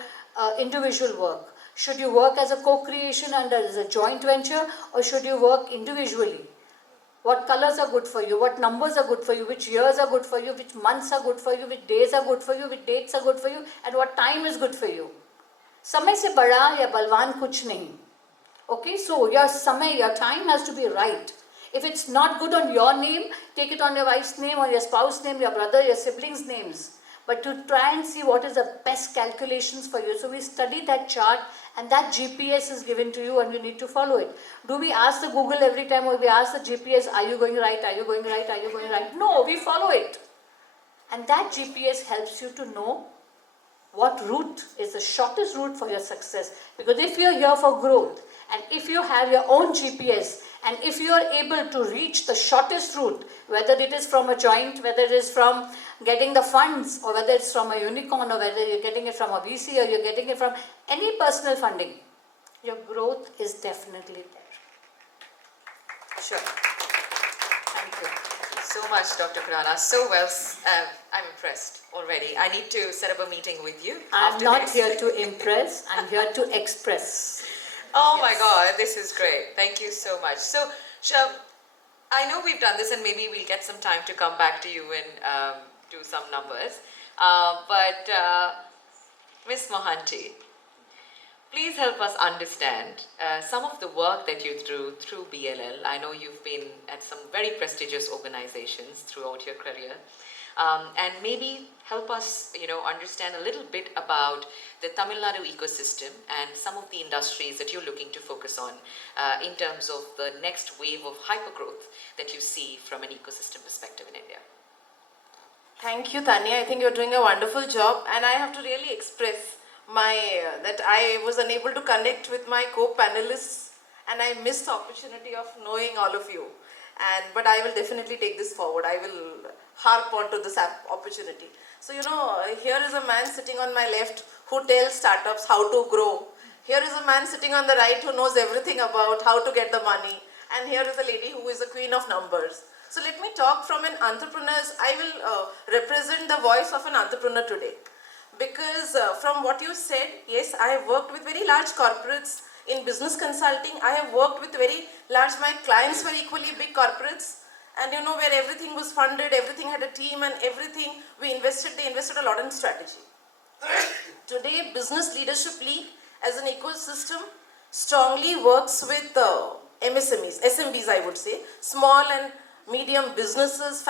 individual work? Should you work as a co-creation and as a joint venture, or should you work individually? What colors are good for you? What numbers are good for you? Which years are good for you? Which months are good for you? Which days are good for you? Which dates are good for you? And what time is good for you? समय से बड़ा या बलवान कुछ नहीं. Okay, so your समय, your time has to be right. If it's not good on your name, take it on your wife's name or your spouse's name, your brother, your siblings' names. but to try and see what is the best calculations for you. So we study that chart, and that GPS is given to you and you need to follow it. Do we ask the Google every time, or we ask the GPS, are you going right, are you going right, are you going right? No, we follow it. And that GPS helps you to know what route is the shortest route for your success. Because if you're here for growth, and if you have your own GPS, and if you are able to reach the shortest route, whether it is from a joint, whether it is from getting the funds, or whether it's from a unicorn, or whether you're getting it from a VC, or you're getting it from any personal funding, your growth is definitely there. Sure. Thank you so much, Dr. Khurana. So well, I'm impressed already. I need to set up a meeting with you. I'm after not this. here to impress, I'm here to express. Oh my God, this is great. Thank you so much. So, I know we've done this and maybe we'll get some time to come back to you and do some numbers. But Ms. Mohanty, please help us understand some of the work that you do through BLL. I know you've been at some very prestigious organizations throughout your career. And maybe help us, understand a little bit about the Tamil Nadu ecosystem and some of the industries that you're looking to focus on in terms of the next wave of hypergrowth that you see from an ecosystem perspective in India. Thank you, Tanya. I think you're doing a wonderful job, and I have to really express that I was unable to connect with my co-panelists, and I missed the opportunity of knowing all of you. But I will definitely take this forward. I will harp onto this opportunity. So here is a man sitting on my left who tells startups how to grow. Here is a man sitting on the right who knows everything about how to get the money. And here is a lady who is a queen of numbers. So let me talk from an entrepreneur. I will represent the voice of an entrepreneur today. Because from what you said, yes, I have worked with very large corporates in business consulting. I have worked with very large, my clients were equally big corporates. And where everything was funded, everything had a team, and everything they invested a lot in strategy. Today, Business Leadership League as an ecosystem strongly works with MSMEs, SMBs I would say, small and medium businesses,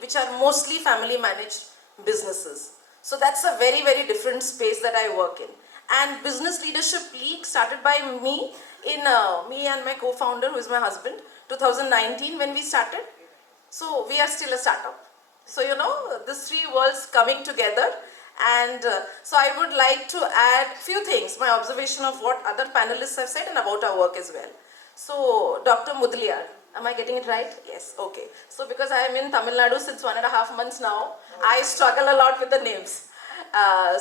which are mostly family managed businesses. So that's a very, very different space that I work in. And Business Leadership League started by me, me and my co-founder, who is my husband, 2019 when we started. So we are still a startup. So these three worlds coming together. And so I would like to add few things, my observation of what other panelists have said and about our work as well. So Dr. Mudliar, am I getting it right? Yes, okay. So because I am in Tamil Nadu since 1.5 months now, I struggle a lot with the names.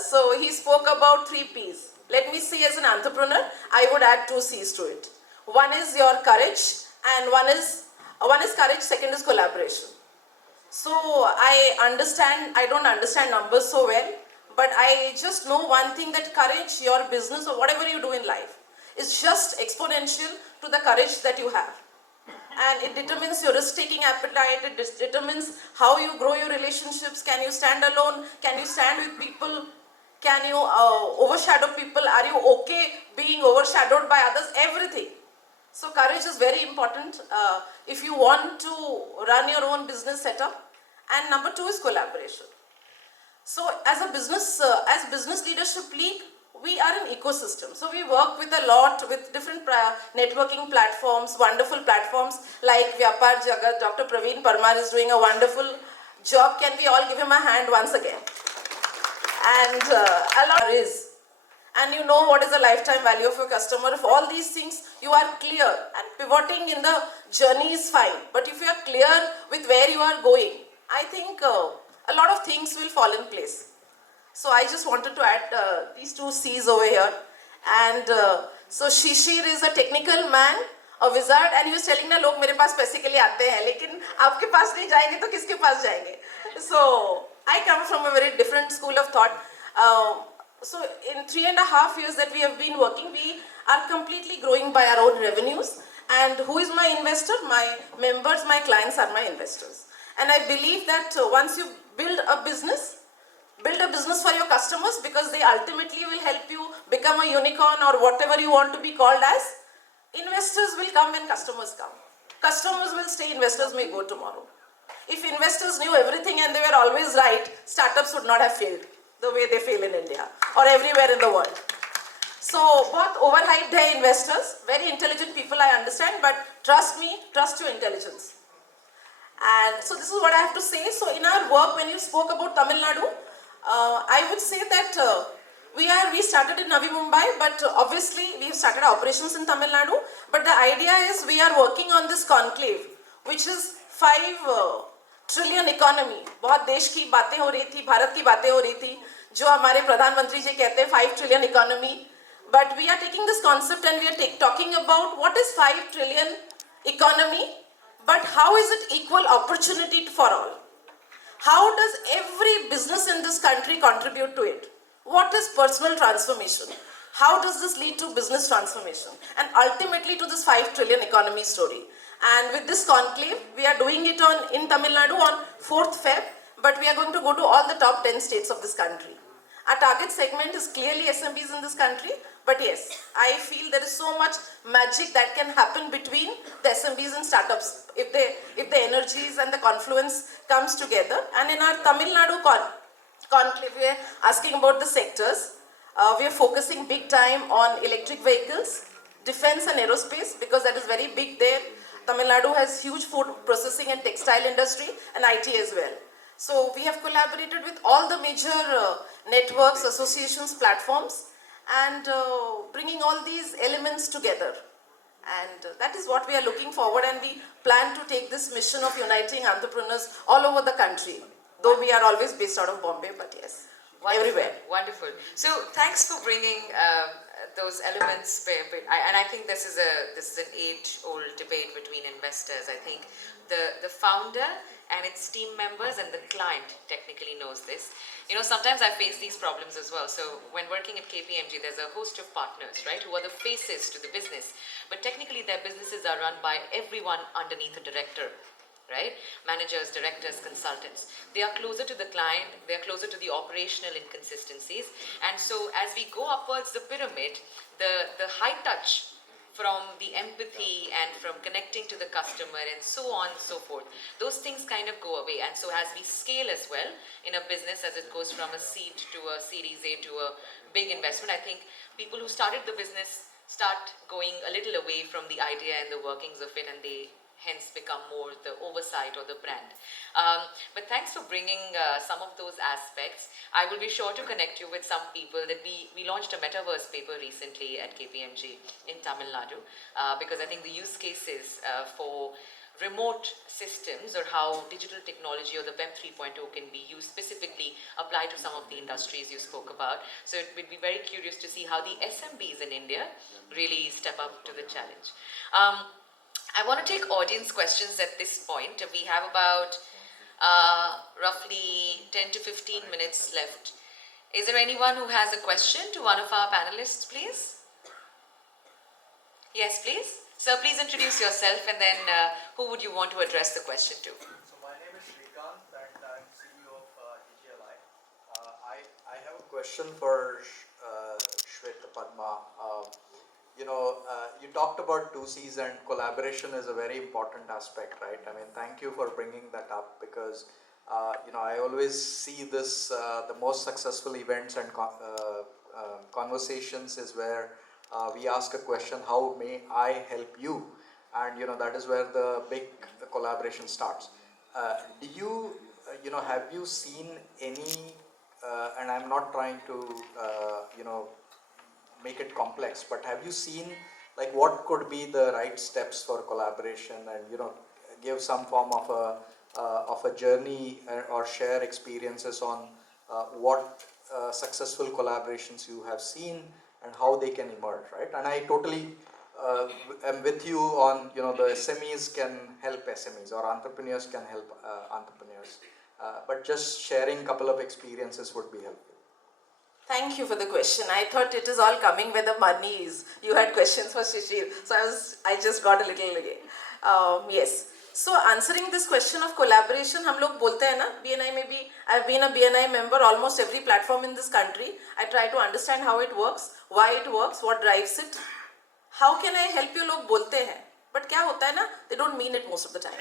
So he spoke about 3 P's. Let me see, as an entrepreneur, I would add 2 C's to it. One is your courage, and one is courage, second is collaboration. So I don't understand numbers so well, but I just know one thing, that courage, your business or whatever you do in life, is just exponential to the courage that you have. And it determines your risk-taking appetite, it determines how you grow your relationships. Can you stand alone? Can you stand with people? Can you overshadow people? Are you okay being overshadowed by others? Everything. So courage is very important if you want to run your own business setup. And number 2 is collaboration. So as a business, as Business Leadership League, we are an ecosystem. So we work with a lot, with different networking platforms, wonderful platforms like Vyapaar Jagat. Dr. Pravin Parmar is doing a wonderful job. Can we all give him a hand once again? And a lot is. And you know what is the lifetime value of your customer. If all these things you are clear, and pivoting in the journey is fine. But if you are clear with where you are going, I think a lot of things will fall in place. So I just wanted to add these 2 C's over here. And so Shishir is a technical man, a wizard, and he was telling na, log mere paas paise ke liye aate hain, lekin aapke paas nahi jayenge to kiske paas jayenge. So I come from a very different school of thought. So in 3.5 years that we have been working, we are completely growing by our own revenues. And who is my investor? My members, my clients are my investors. And I believe that once you build a business for your customers, because they ultimately will help you become a unicorn or whatever you want to be called as. Investors will come when customers come. Customers will stay, investors may go tomorrow. if investors knew everything and they were always right, startups would not have failed the way they fail in India or everywhere in the world. So both overhyped hai investors, very intelligent people I understand, but trust me, trust your intelligence. And so this is what I have to say. So in our work, when you spoke about Tamil Nadu, I would say that we started in Navi Mumbai, but obviously we have started operations in Tamil Nadu. But the idea is we are working on this conclave, which is 5 trillion economy. बहुत देश की बातें हो रही थी, भारत की बातें हो रही थी, जो हमारे प्रधानमंत्री जी कहते हैं 5 trillion economy. But we are taking this concept and we are talking about what is 5 trillion economy. But how is it equal opportunity for all? How does every business in this country contribute to it? What is personal transformation? How does this lead to business transformation? And ultimately to this 5 trillion economy story. And with this conclave, we are doing it in Tamil Nadu on 4th Feb, but we are going to go to all the top 10 states of this country. Our target segment is clearly SMBs in this country, but yes, I feel there is so much magic that can happen between the SMBs and startups if the energies and the confluence comes together. And in our Tamil Nadu conclave, we are asking about the sectors. We are focusing big time on electric vehicles, defense and aerospace, because that is very big there. Tamil Nadu has huge food processing and textile industry and IT as well. So we have collaborated with all the major networks, associations, platforms, and bringing all these elements together. And that is what we are looking forward, and we plan to take this mission of uniting entrepreneurs all over the country. Though we are always based out of Bombay, but yes, Wonderful, everywhere. wonderful. So thanks for bringing those elements, and I think this is an age-old debate between investors. I think the founder and its team members and the client technically knows this. You know, sometimes I face these problems as well. So when working at KPMG, there's a host of partners, right, who are the faces to the business, but technically their businesses are run by everyone underneath a director. Right? Managers, directors, consultants. They are closer to the client, they are closer to the operational inconsistencies. And so as we go upwards the pyramid, the high touch from the empathy and from connecting to the customer and so on and so forth, those things kind of go away. And so as we scale as well in a business, as it goes from a seed to a series A to a big investment, I think people who started the business start going a little away from the idea and the workings of it, and they hence become more the oversight or the brand. But thanks for bringing some of those aspects. I will be sure to connect you with some people that we launched a metaverse paper recently at KPMG in Tamil Nadu, because I think the use cases for remote systems, or how digital technology or the Web 3.0 can be used, specifically apply to some of the industries you spoke about. So it would be very curious to see how the SMBs in India really step up to the challenge. I want to take audience questions at this point. We have about roughly 10 to 15 minutes left. Is there anyone who has a question to one of our panelists, please? Yes, please. Sir, please introduce yourself, and then who would you want to address the question to? So my name is Shrikant and I'm CEO of EGLI. I have a question for Shweta Padma. You talked about 2Cs, and collaboration is a very important aspect, right? I mean, thank you for bringing that up, because I always see this, the most successful events and conversations is where we ask a question, how may I help you? And that is where the big collaboration starts. Do you, have you seen any, and I'm not trying to, make it complex, but have you seen like what could be the right steps for collaboration, and give some form of a journey or share experiences on what successful collaborations you have seen and how they can emerge, right? And I totally am with you on the SMEs can help SMEs, or entrepreneurs can help entrepreneurs, but just sharing a couple of experiences would be helpful. Thank you for the question. I thought it is all coming where the money is. You had questions for Shishir, so I just got a little yes. So answering this question of collaboration, हम लोग बोलते हैं ना, BNI में भी, I've been a BNI member almost every platform in this country. I try to understand how it works, why it works, what drives it. How can I help you? लोग बोलते हैं, बट क्या होता है ना, they don't mean it most of the time.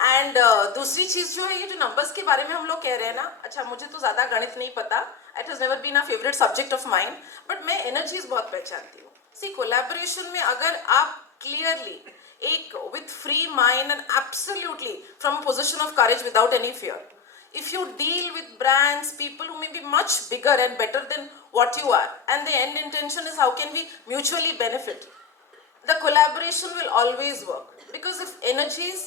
And दूसरी चीज जो है, ये जो नंबर्स के बारे में हम लोग कह रहे हैं ना, अच्छा मुझे तो ज्यादा गणित नहीं पता, it has never been a favourite subject of mind, but मैं एनर्जीज बहुत पहचानती हूँ. सी कोलैबोरेशन में अगर आप क्लियरली एक with free mind and absolutely from a position of courage without any fear, if you deal with brands, people who may be much bigger and better than what you are, and the end intention is how can we mutually benefit, the collaboration will always work. Because if energies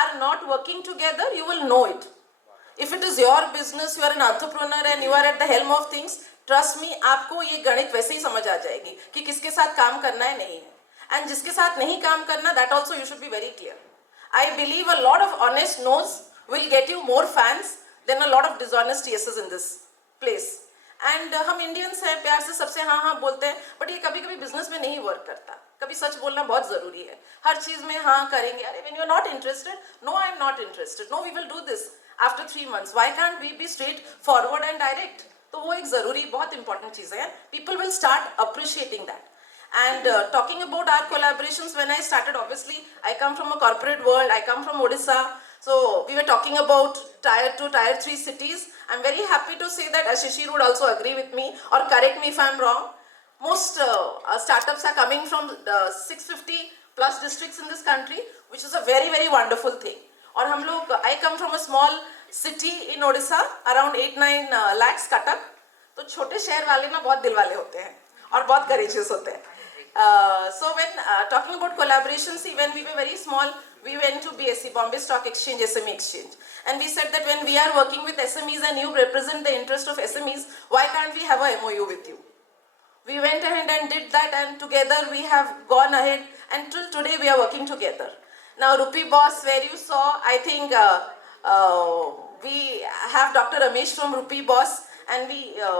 are not working together, you will know it. If it is your business, you are an entrepreneur and you are at the helm of things, trust me, आपको ये गणित वैसे ही समझ आ जाएगी कि किसके साथ काम करना है, नहीं है. And जिसके साथ नहीं काम करना, that also you should be very clear. I believe a lot of honest no's will get you more fans than a lot of dishonest yeses in this place. And हम इंडियंस हैं, प्यार से सबसे हाँ हाँ बोलते हैं, बट ये कभी कभी बिजनेस में नहीं वर्क करता. कभी सच बोलना बहुत जरूरी है. हर चीज में हाँ करेंगे, अरे when you are not interested, no I am not interested, no we will do this after 3 months, why can't we be straight forward and direct. तो वो एक जरूरी बहुत इंपॉर्टेंट चीज है. People will start appreciating that. And talking about our collaborations, when I started, obviously I come from a corporate world, I come from Odisha, so we were talking about tier 2, tier 3 cities. I'm very happy to say that Ashishi would also agree with me or correct me if I'm wrong. Most startups are coming from 650 plus districts in this country, which is a very very wonderful thing. और हम लोग, I come from a small city in Odisha, around 8-9 lakhs Cuttack. तो छोटे शहर वाले ना बहुत दिल वाले होते हैं और बहुत courageous होते हैं. So when talking about collaboration, see, when we were very small, we went to BSE, Bombay Stock Exchange, SME Exchange. And we said that when we are working with SMEs and you represent the interest of SMEs, why can't we have a MOU with you? We went ahead and did that, and together we have gone ahead, and till today we are working together. Now Rupee Boss, where you saw, I think we have Dr. Ramesh from Rupee Boss, and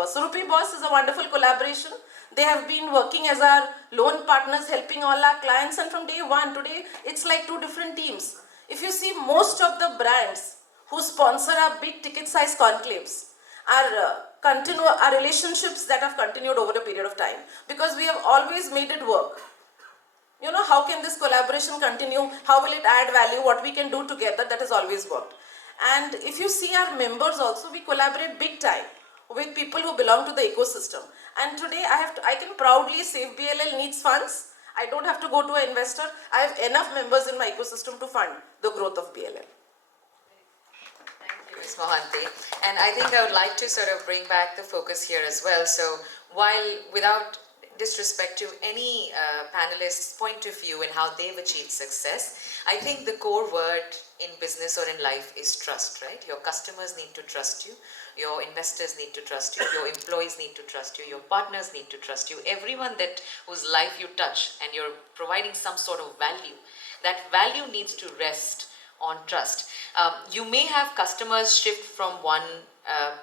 so Rupee Boss is a wonderful collaboration. They have been working as our loan partners, helping all our clients, and from day one, today, it's like 2 different teams. If you see, most of the brands who sponsor our big ticket size conclaves are relationships that have continued over a period of time, because we have always made it work. You know, how can this collaboration continue? How will it add value? What we can do together, that has always worked. And if you see our members also, we collaborate big time with people who belong to the ecosystem. And today I can proudly say if BLL needs funds, I don't have to go to an investor. I have enough members in my ecosystem to fund the growth of BLL. Thank you, Ms. Mohanty. And I think I would like to sort of bring back the focus here as well. So while, without disrespect to any panelist's point of view and how they've achieved success, I think the core word in business or in life is trust, right? Your customers need to trust you. Your investors need to trust you, your employees need to trust you, your partners need to trust you, everyone whose life you touch and you're providing some sort of value, that value needs to rest on trust. You may have customers shift from one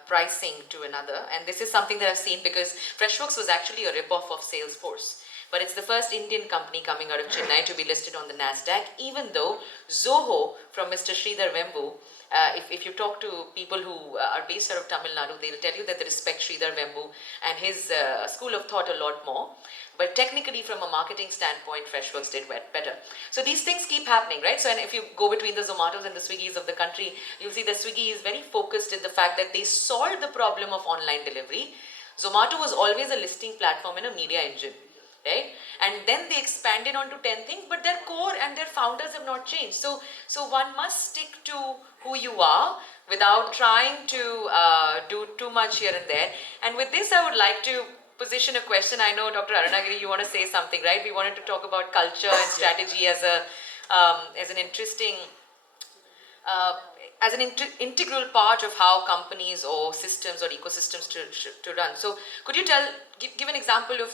pricing to another, and this is something that I've seen because Freshworks was actually a rip-off of Salesforce. But it's the first Indian company coming out of Chennai to be listed on the NASDAQ, even though Zoho from Mr. Sridhar Vembu, if you talk to people who are based out of Tamil Nadu, they'll tell you that they respect Sridhar Vembu and his school of thought a lot more. But technically, from a marketing standpoint, Freshworks did better. So these things keep happening, right? So, and if you go between the Zomatos and the Swiggis of the country, you'll see that Swiggy is very focused in the fact that they solved the problem of online delivery. Zomato was always a listing platform and a media engine, right? And then they expanded onto 10 things, but their core and their founders have not changed. So one must stick to who you are without trying to do too much here and there. And with this, I would like to position a question. I know, Dr. Arunagiri, you want to say something, right? We wanted to talk about culture and strategy as an interesting, as an integral part of how companies or systems or ecosystems to run. So could you give an example of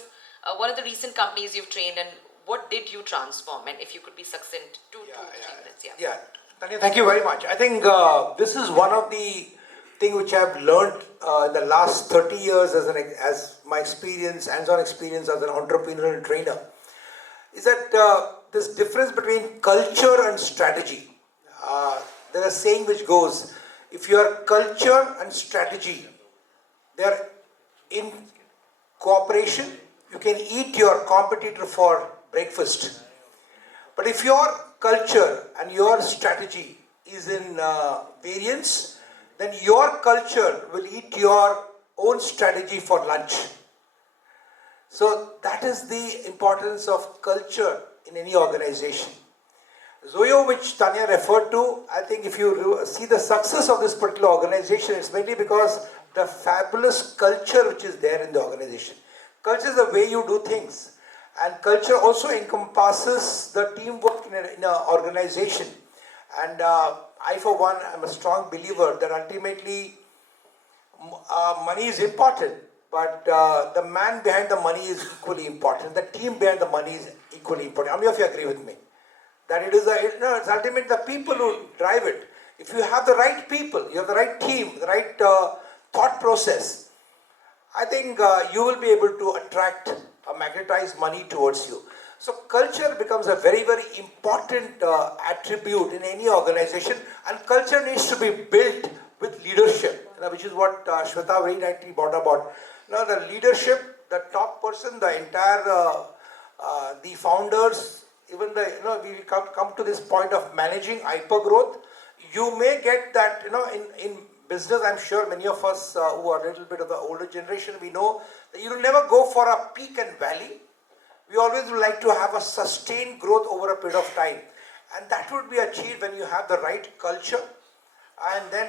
one of the recent companies you've trained and what did you transform? And if you could be succinct, 2 to 3 minutes. Yeah. Tanya, thank you very much. I think this is one of the things which I've learned in the last 30 years as my experience, hands-on experience as an entrepreneur and trainer, is that this difference between culture and strategy. There's a saying which goes, if your culture and strategy, they're in cooperation, you can eat your competitor for breakfast. But if your culture and your strategy is in variance, then your culture will eat your own strategy for lunch. So that is the importance of culture in any organization. Zoyo, which Tanya referred to, I think if you see the success of this particular organization, it's mainly because the fabulous culture which is there in the organization. Culture is the way you do things. And culture also encompasses the teamwork in an organization. And I, for one, am a strong believer that ultimately money is important, but the man behind the money is equally important. The team behind the money is equally important. How many of you agree with me? That it is it's ultimately the people who drive it. If you have the right people, you have the right team, the right thought process, I think you will be able to attract or magnetize money towards you. So culture becomes a very, very important attribute in any organization, and culture needs to be built with leadership, which is what Shweta very rightly brought about. Now the leadership, the top person, the entire, the founders, even the, we will come to this point of managing hyper growth. You may get that, in business, I'm sure many of us who are a little bit of the older generation, we know that you will never go for a peak and valley. We always would like to have a sustained growth over a period of time. And that would be achieved when you have the right culture. And then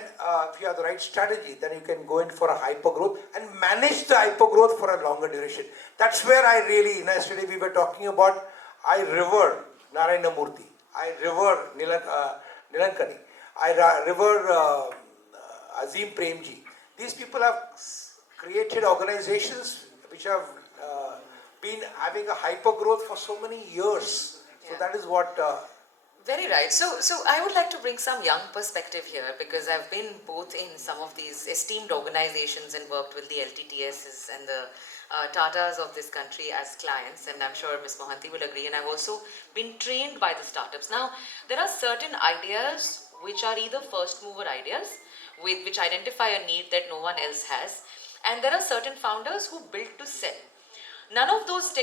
if you have the right strategy, then you can go in for a hyper growth and manage the hyper growth for a longer duration. That's where I really, yesterday we were talking about, I revere Narayana Murthy. I revere Nilankani. I revere Azim Premji. These people have created organizations which have been having a hyper growth for so many years. So that is what... Very right. So I would like to bring some young perspective here, because I've been both in some of these esteemed organizations and worked with the LTTSs and the Tatas of this country as clients, and I'm sure Ms. Mohanty will agree, and I've also been trained by the startups. Now, there are certain ideas which are either first mover ideas, which identify a need that no one else has, and there are certain founders who build to sell. None of those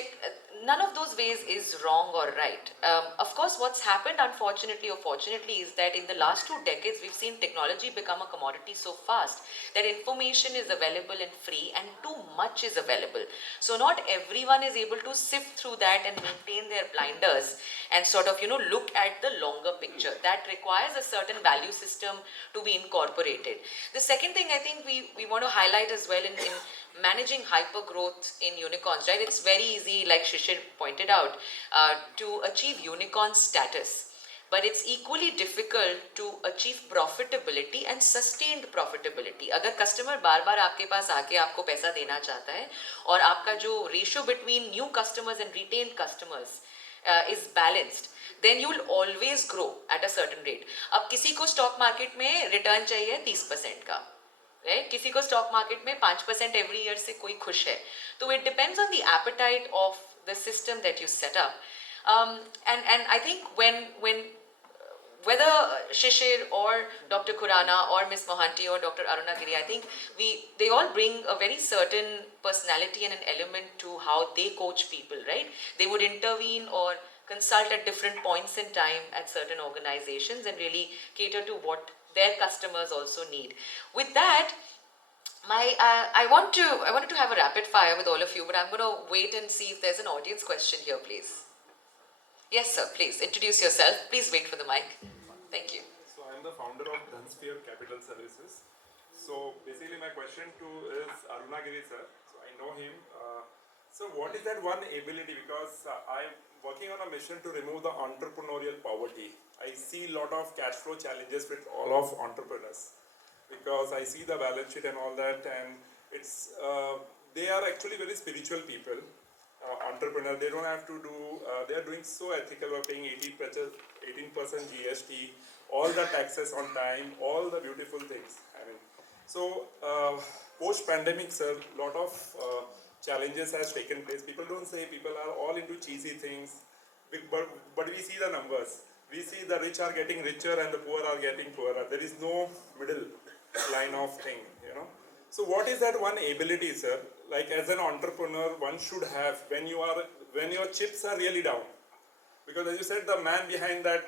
ways is wrong or right. Of course, what's happened, unfortunately or fortunately, is that in the last 2 decades, we've seen technology become a commodity so fast that information is available and free, and too much is available. So not everyone is able to sift through that and maintain their blinders and sort of, look at the longer picture. That requires a certain value system to be incorporated. The second thing I think we want to highlight as well in managing hyper growth in unicorns, right? It's very easy, like Shishir pointed out, to achieve unicorn status. But it's equally difficult to achieve profitability and sustained profitability. अगर customer बार-बार आपके पास आके आपको पैसा देना चाहता है और आपका जो ratio between new customers and retained customers is balanced, then you will always grow at a certain rate. अब किसी को stock market में return चाहिए 30% का, right? किसी को stock market में 5% every year से कोई खुश है. So it depends on the appetite of the system that you set up. And I think when whether Shishir or Dr. Khurana or Ms. Mohanty or Dr. Arunagiri, I think they all bring a very certain personality and an element to how they coach people, right? They would intervene or consult at different points in time at certain organizations and really cater to what their customers also need. With that, I wanted to have a rapid fire with all of you, but I'm going to wait and see if there's an audience question here, please. Yes, sir, please introduce yourself. Please wait for the mic. Thank you. So I'm the founder of Dhansphere Capital Services. So basically my question to is Arunagiri sir. So I know him. So what is that one ability? Because I'm working on a mission to remove the entrepreneurial poverty. I see a lot of cash flow challenges with all of entrepreneurs, because I see the balance sheet and all that, and it's they are actually very spiritual people. Entrepreneur, they don't have to do, they are doing so ethical of paying 18% GST, all the taxes on time, all the beautiful things. I mean, so post-pandemic, sir, lot of challenges has taken place. People don't say, people are all into cheesy things, but we see the numbers. We see the rich are getting richer and the poor are getting poorer. There is no middle line of thing, So what is that one ability, sir? Like as an entrepreneur, one should have when your chips are really down. Because Because as you said, the man behind that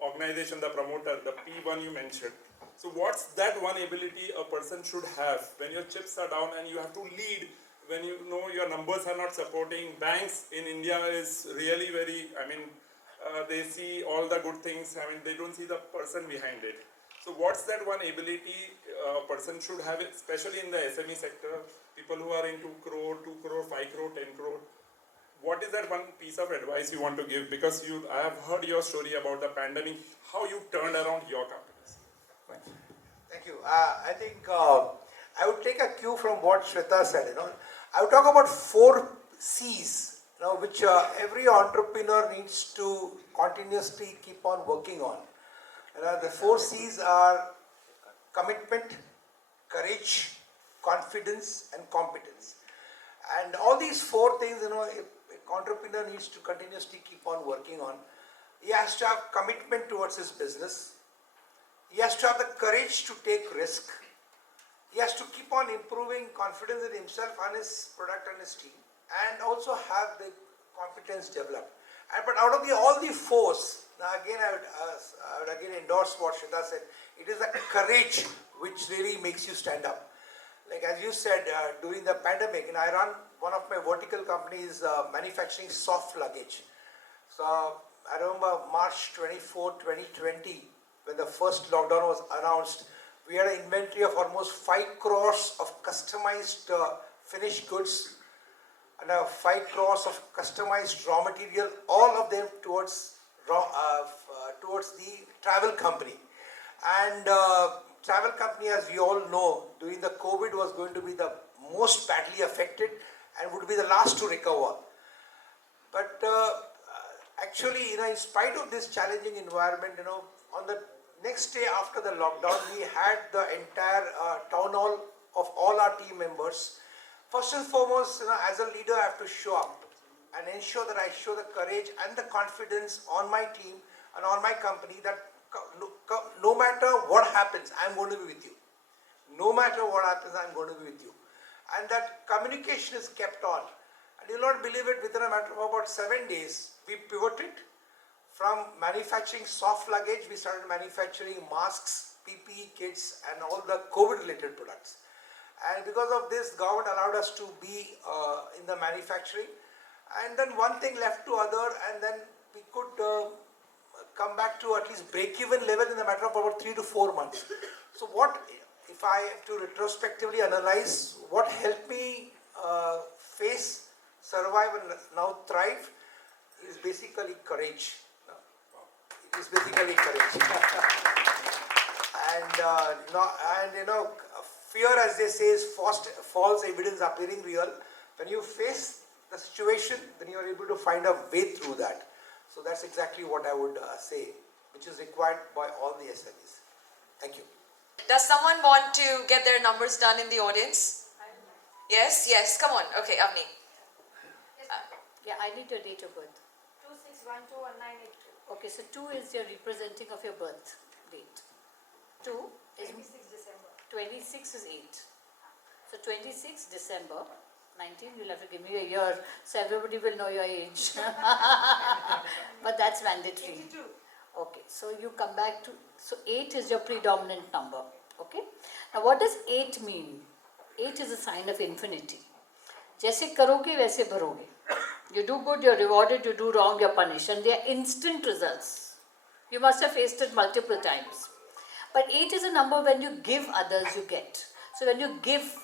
organization, the promoter, the P1 you mentioned. So what's that one ability a person should have when your chips are down and you have to lead, when you know your numbers are not supporting? Banks in India is really very, they see all the good things, they don't see the person behind it. So what's that one ability a person should have, especially in the SME sector, people who are in 2 crore, 2 crore, 5 crore, 10 crore? What is that one piece of advice you want to give? Because I have heard your story about the pandemic, how you turned around your companies. Thank you. I think I would take a cue from what Shweta said. I would talk about 4 C's, which every entrepreneur needs to continuously keep on working on. The 4 C's are commitment, courage, confidence, and competence. And all these 4 things, an entrepreneur needs to continuously keep on working on. He has to have commitment towards his business. He has to have the courage to take risk. He has to keep on improving confidence in himself and his product and his team, and also have the competence developed. But out of all the 4s, now again I would again endorse what Shweta said. It is the courage which really makes you stand up. Like as you said, during the pandemic, and I run one of my vertical companies manufacturing soft luggage. So I remember March 24, 2020, when the first lockdown was announced, we had an inventory of almost 5 crores of customized finished goods and 5 crores of customized raw material, all of them towards the travel company. And travel company, as we all know, during the COVID was going to be the most badly affected and would be the last to recover. But actually, in spite of this challenging environment, on the next day after the lockdown, we had the entire town hall of all our team members. First and foremost, as a leader, I have to show up and ensure that I show the courage and the confidence on my team and on my company that no matter what happens, I'm going to be with you. No matter what happens, I'm going to be with you. And that communication is kept on. And you'll not believe it, within a matter of about 7 days, we pivoted from manufacturing soft luggage. We started manufacturing masks, PPE kits, and all the COVID-related products. And because of this, government allowed us to be in the manufacturing. And then one thing left to other, and then we could come back to at least break-even level in a matter of about 3 to 4 months. So what, if I have to retrospectively analyze what helped me face, survive, and now thrive, is basically courage. It is basically courage. Fear, as they say, is false evidence appearing real. When you face the situation, then you are able to find a way through that. So that's exactly what I would say, which is required by all the SMEs. Thank you. Does someone want to get their numbers done in the audience? Yes, come on. Okay, Avni. Yeah, I need your date of birth. 26121982. Okay, so 2 is your representing of your birth date. 2 is 26 December. 26 is 8. So 26 December 19, you'll have to give me a year so everybody will know your age. But that's mandatory. 82. Okay, so you come back to, so 8 is your predominant number. Okay, now what does 8 mean? 8 is a sign of infinity. जैसे करोगे वैसे भरोगे. You do good, you're rewarded. You do wrong, you're punished. And they are instant results. You must have faced it multiple times. But 8 is a number when you give others, you get. So when you give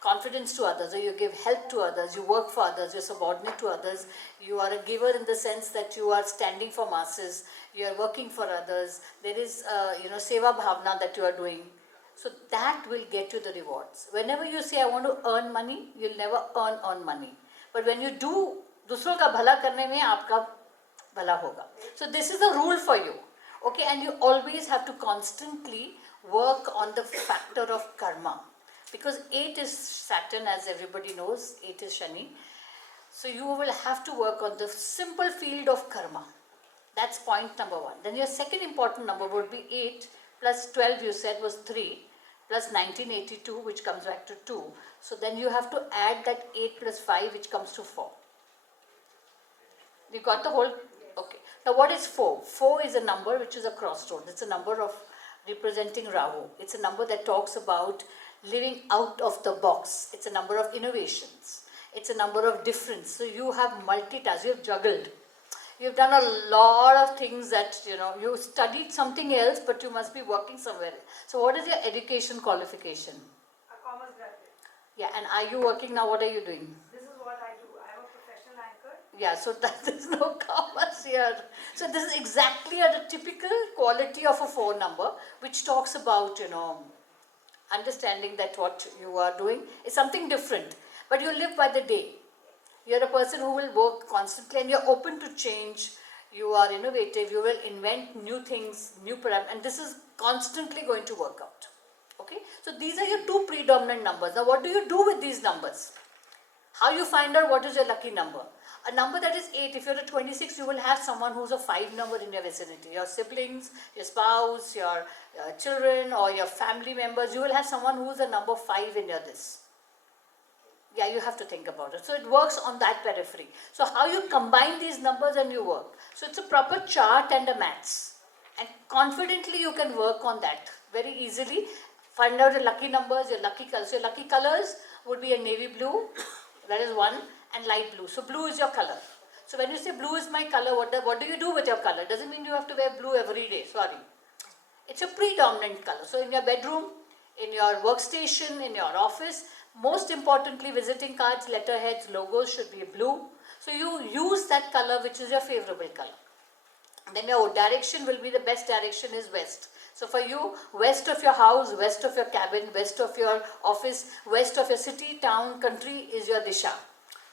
confidence to others, or you give help to others, you work for others, you're subordinate to others, you are a giver in the sense that you are standing for masses, you are working for others, there is, seva bhavna that you are doing. So that will get you the rewards. Whenever you say, I want to earn money, you'll never earn money. But when you do, दूसरों का भला करने में आपका भला होगा. So this is a rule for you. Okay, and you always have to constantly work on the factor of karma. Because 8 is Saturn, as everybody knows, 8 is Shani. So you will have to work on the simple field of karma. That's point number 1. Then your second important number would be 8 plus 12, you said, was 3, plus 1982, which comes back to 2. So then you have to add that 8 plus 5, which comes to 4. You got the whole? Okay. what is 4? 4 is a number which is a crossroad. It's a number of representing Rahu. It's a number that talks about living out of the box. It's a number of innovations. It's a number of difference. So you have multitasked, you have juggled. You've done a lot of things that, you studied something else, but you must be working somewhere. So what is your education qualification? A commerce graduate. Yeah, and are you working now? What are you doing? This is what I do. I'm a professional anchor. Yeah, so that is no commerce here. So this is exactly a typical quality of a 4 number, which talks about, understanding that what you are doing is something different. But you live by the day. You're a person who will work constantly and you're open to change. You are innovative. You will invent new things, new parameters, and this is constantly going to work out. Okay? So these are your 2 predominant numbers. Now what do you do with these numbers? How you find out what is your lucky number? A number that is 8, if you're a 26, you will have someone who's a 5 number in your vicinity. Your siblings, your spouse, your children or your family members, you will have someone who's a number 5 in your this. Yeah, you have to think about it. So it works on that periphery. So how you combine these numbers and you work. So it's a proper chart and a maths. And confidently you can work on that very easily. Find out your lucky numbers, your lucky colors. So your lucky colors would be a navy blue, that is 1, and light blue. So blue is your color. So when you say blue is my color, what do you do with your color? Doesn't mean you have to wear blue every day, sorry. It's a predominant color. So in your bedroom, in your workstation, in your office, most importantly, visiting cards, letterheads, logos should be blue. So you use that color which is your favorable color. Then your direction will be, the best direction is west. So for you, west of your house, west of your cabin, west of your office, west of your city, town, country is your disha.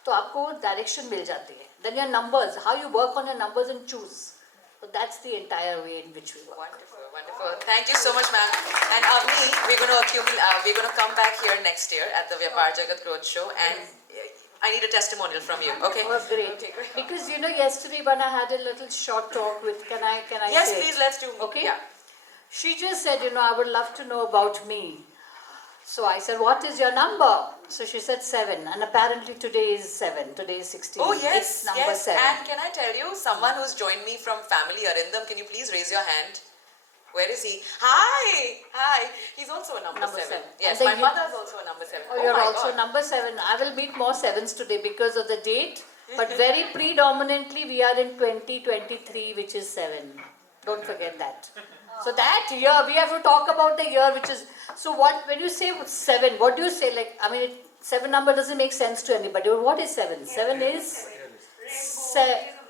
So आपको direction मिल जाती है. Then your numbers, how you work on your numbers and choose. So that's the entire way in which we work. Wonderful, wonderful. Thank you so much, ma'am. And Avni, we're going to come back here next year at the Vyapaar Jagat Growth Show, and I need a testimonial from you. Okay. Oh, great. Okay, great. Because yesterday when I had a little short talk with, can I Yes, say please. it? Let's do. Okay. Yeah. She just said, I would love to know about me. So I said, what is your number? So she said 7, and apparently today is 7. Today is 16. Oh yes, It's number yes. 7. And can I tell you, someone who's joined me from family, Arindam, can you please raise your hand? Where is he? Hi. He's also a number 7. 7. Yes, And my then mother's also a number 7. Oh, you're my also God. number 7. I will meet more 7s today because of the date. But very predominantly we are in 2023, which is 7. Don't forget that. So that year, we have to talk about the year which is, so when you say 7, what do you say? 7 number doesn't make sense to anybody. What is 7? 7 is,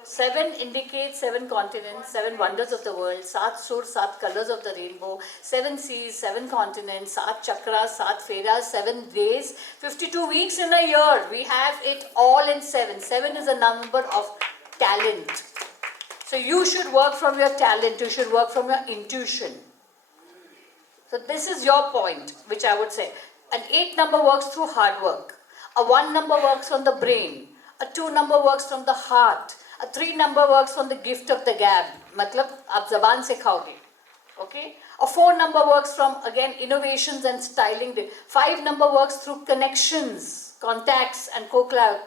7 indicates 7 continents, 7 wonders of the world, 7 sur, 7 colors of the rainbow, 7 seas, 7 continents, 7 chakras, 7 feras, 7 days, 52 weeks in a year. We have it all in 7. 7 is a number of talent. So you should work from your talent, you should work from your intuition. So this is your point, which I would say. An 8 number works through hard work. A 1 number works on the brain. A 2 number works from the heart. A 3 number works on the gift of the gab. Matlab, aap zaban se khaoge. Okay? A 4 number works from, again, innovations and styling. 5 number works through connections, contacts and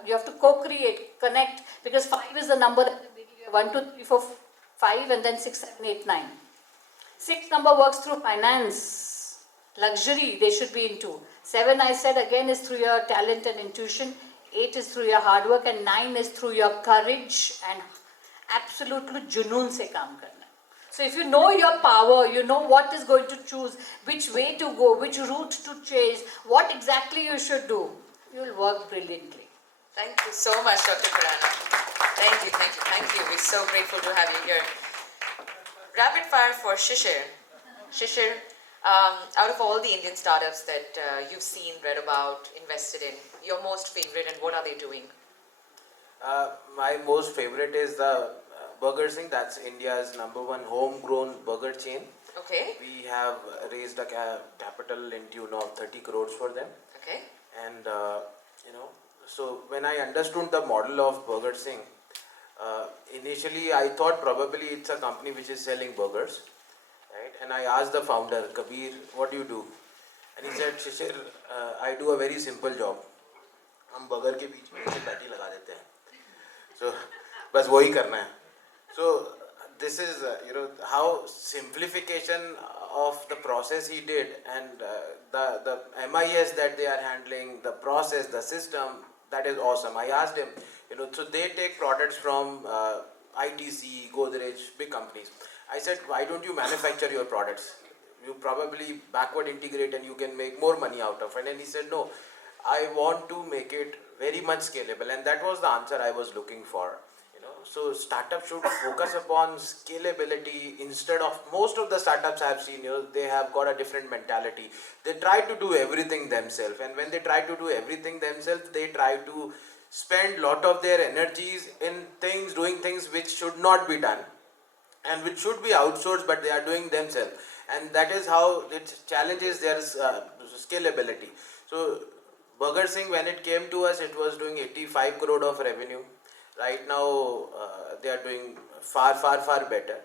you have to co-create, connect, because 5 is the number that 1, 2, 3, 4, 5 and then 6, 7, 8, 9. 6 number works through finance, luxury, they should be into. 7 I said again is through your talent and intuition. 8 is through your hard work and 9 is through your courage and absolutely junoon se kaam karna. So if you know your power, you know what is going to choose, which way to go, which route to chase, what exactly you should do, you will work brilliantly. Thank you so much, Dr. Khurana. Thank you. We're so grateful to have you here. Rapid fire for Shishir. Shishir, out of all the Indian startups that you've seen, read about, invested in, your most favorite, and what are they doing? My most favorite is the Burger King. That's India's #1 homegrown burger chain. Okay. We have raised a capital in tune of 30 crores for them. Okay. And so when I understood the model of Burger King, initially I thought probably it's a company which is selling burgers, right? And I asked the founder, Kabir, what do you do? And he said, Shishir, I do a very simple job. हम burger के बीच में से patty लगा देते हैं. So बस वही करना है. So this is how simplification of the process he did, and the MIS that they are handling, the process, the system, that is awesome. I asked him, so they take products from ITC, Godrej, big companies. I said, why don't you manufacture your products? You probably backward integrate and you can make more money out of it. And he said, no, I want to make it very much scalable, and that was the answer I was looking for. So startups should focus upon scalability instead of, most of the startups I have seen, they have got a different mentality. They try to do everything themselves, and when they try to do everything themselves, they try to spend lot of their energies in things, doing things which should not be done and which should be outsourced, but they are doing themselves, and that is how it challenges their scalability. So Burger Singh, when it came to us, it was doing 85 crore of revenue. Right now they are doing far better,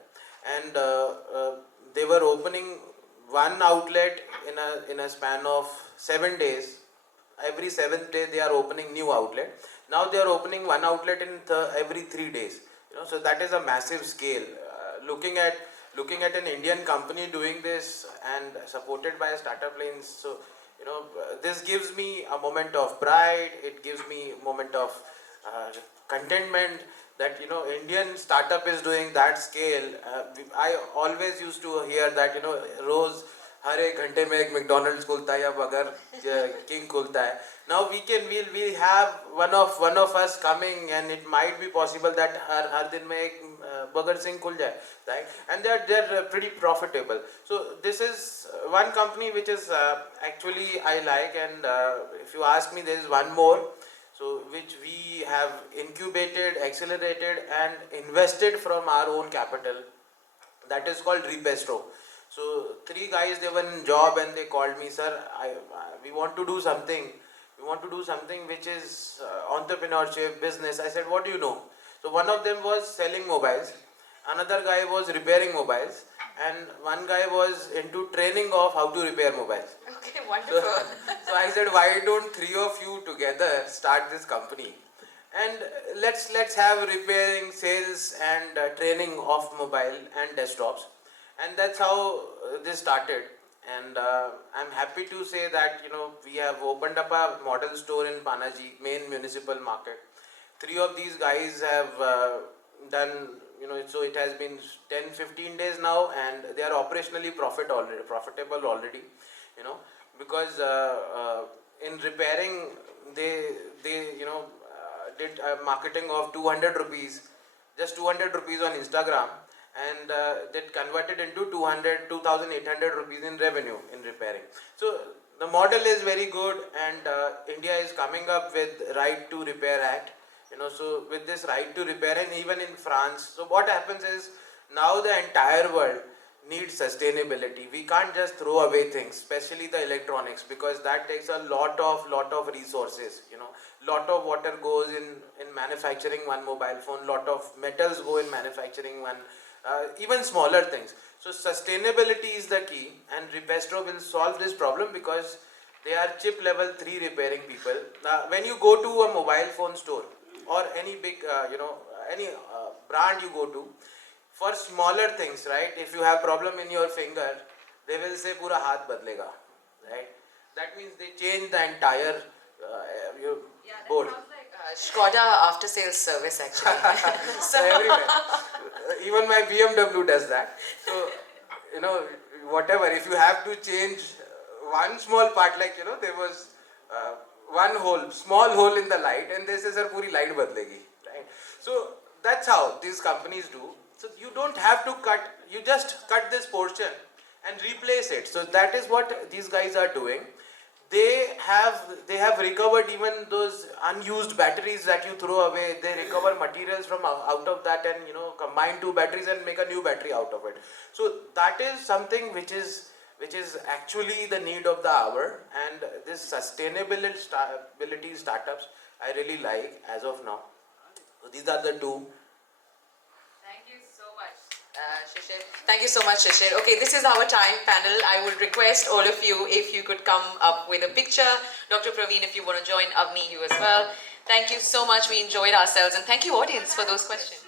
and they were opening one outlet in a span of 7 days. Every 7th day they are opening new outlet. Now they are opening one outlet in every 3 days. So that is a massive scale. Looking at an Indian company doing this and supported by a startup lanes, so this gives me a moment of pride. It gives me a moment of contentment that Indian startup is doing that scale. I always used to hear that रोज हर एक घंटे में एक McDonald's खुलता है या Burger King खुलता है. Now we'll have one of us coming, and it might be possible that हर दिन में एक Burger King खुल जाए, right? And they're pretty profitable. So this is one company which is actually I like, and if you ask me, there is one more. So which we have incubated, accelerated and invested from our own capital. That is called Repestro. So 3 guys, they were in job and they called me, sir, we want to do something. We want to do something which is entrepreneurship, business. I said, what do you know? So one of them was selling mobiles, another guy was repairing mobiles, and one guy was into training of how to repair mobiles. Okay, wonderful. So I said, why don't 3 of you together start this company, and let's have repairing, sales and training of mobile and desktops, and that's how this started. And I'm happy to say that we have opened up a model store in Panaji, main municipal market. 3 of these guys have done, so it has been 10-15 days now, and they are operationally profitable already, because in repairing they did marketing of 200 rupees, just 200 rupees on Instagram, and that converted into 2,800 rupees in revenue in repairing. So the model is very good, and India is coming up with Right to Repair Act. So with this right to repair, and even in France, so what happens is now the entire world needs sustainability. We can't just throw away things, especially the electronics, because that takes a lot of resources. Lot of water goes in manufacturing one mobile phone, lot of metals go in manufacturing one, even smaller things. So sustainability is the key, and Repestro will solve this problem because they are chip level 3 repairing people. When you go to a mobile phone store or any big any brand you go to, for smaller things, right, if you have problem in your finger, they will say pura haath badlega, right? That means they change the entire board. Sounds like Skoda after sales service actually. So everywhere. Even my BMW does that. So whatever, if you have to change one small part, like there was one small hole in the light, and they say sir puri light badlegi, right? So that's how these companies do. So you don't have to cut, you just cut this portion and replace it. So that is what these guys are doing. They have recovered even those unused batteries that you throw away. They recover materials from out of that, and combine 2 batteries and make a new battery out of it. So that is something which is actually the need of the hour, and this sustainability startups I really like as of now. So these are the 2. Thank you so much, Shishir. Thank you so much, Shishir. Okay, this is our time panel. I would request all of you if you could come up with a picture. Dr. Pravin, if you want to join, Avni, you as well. Thank you so much. We enjoyed ourselves, and thank you, audience, for those questions.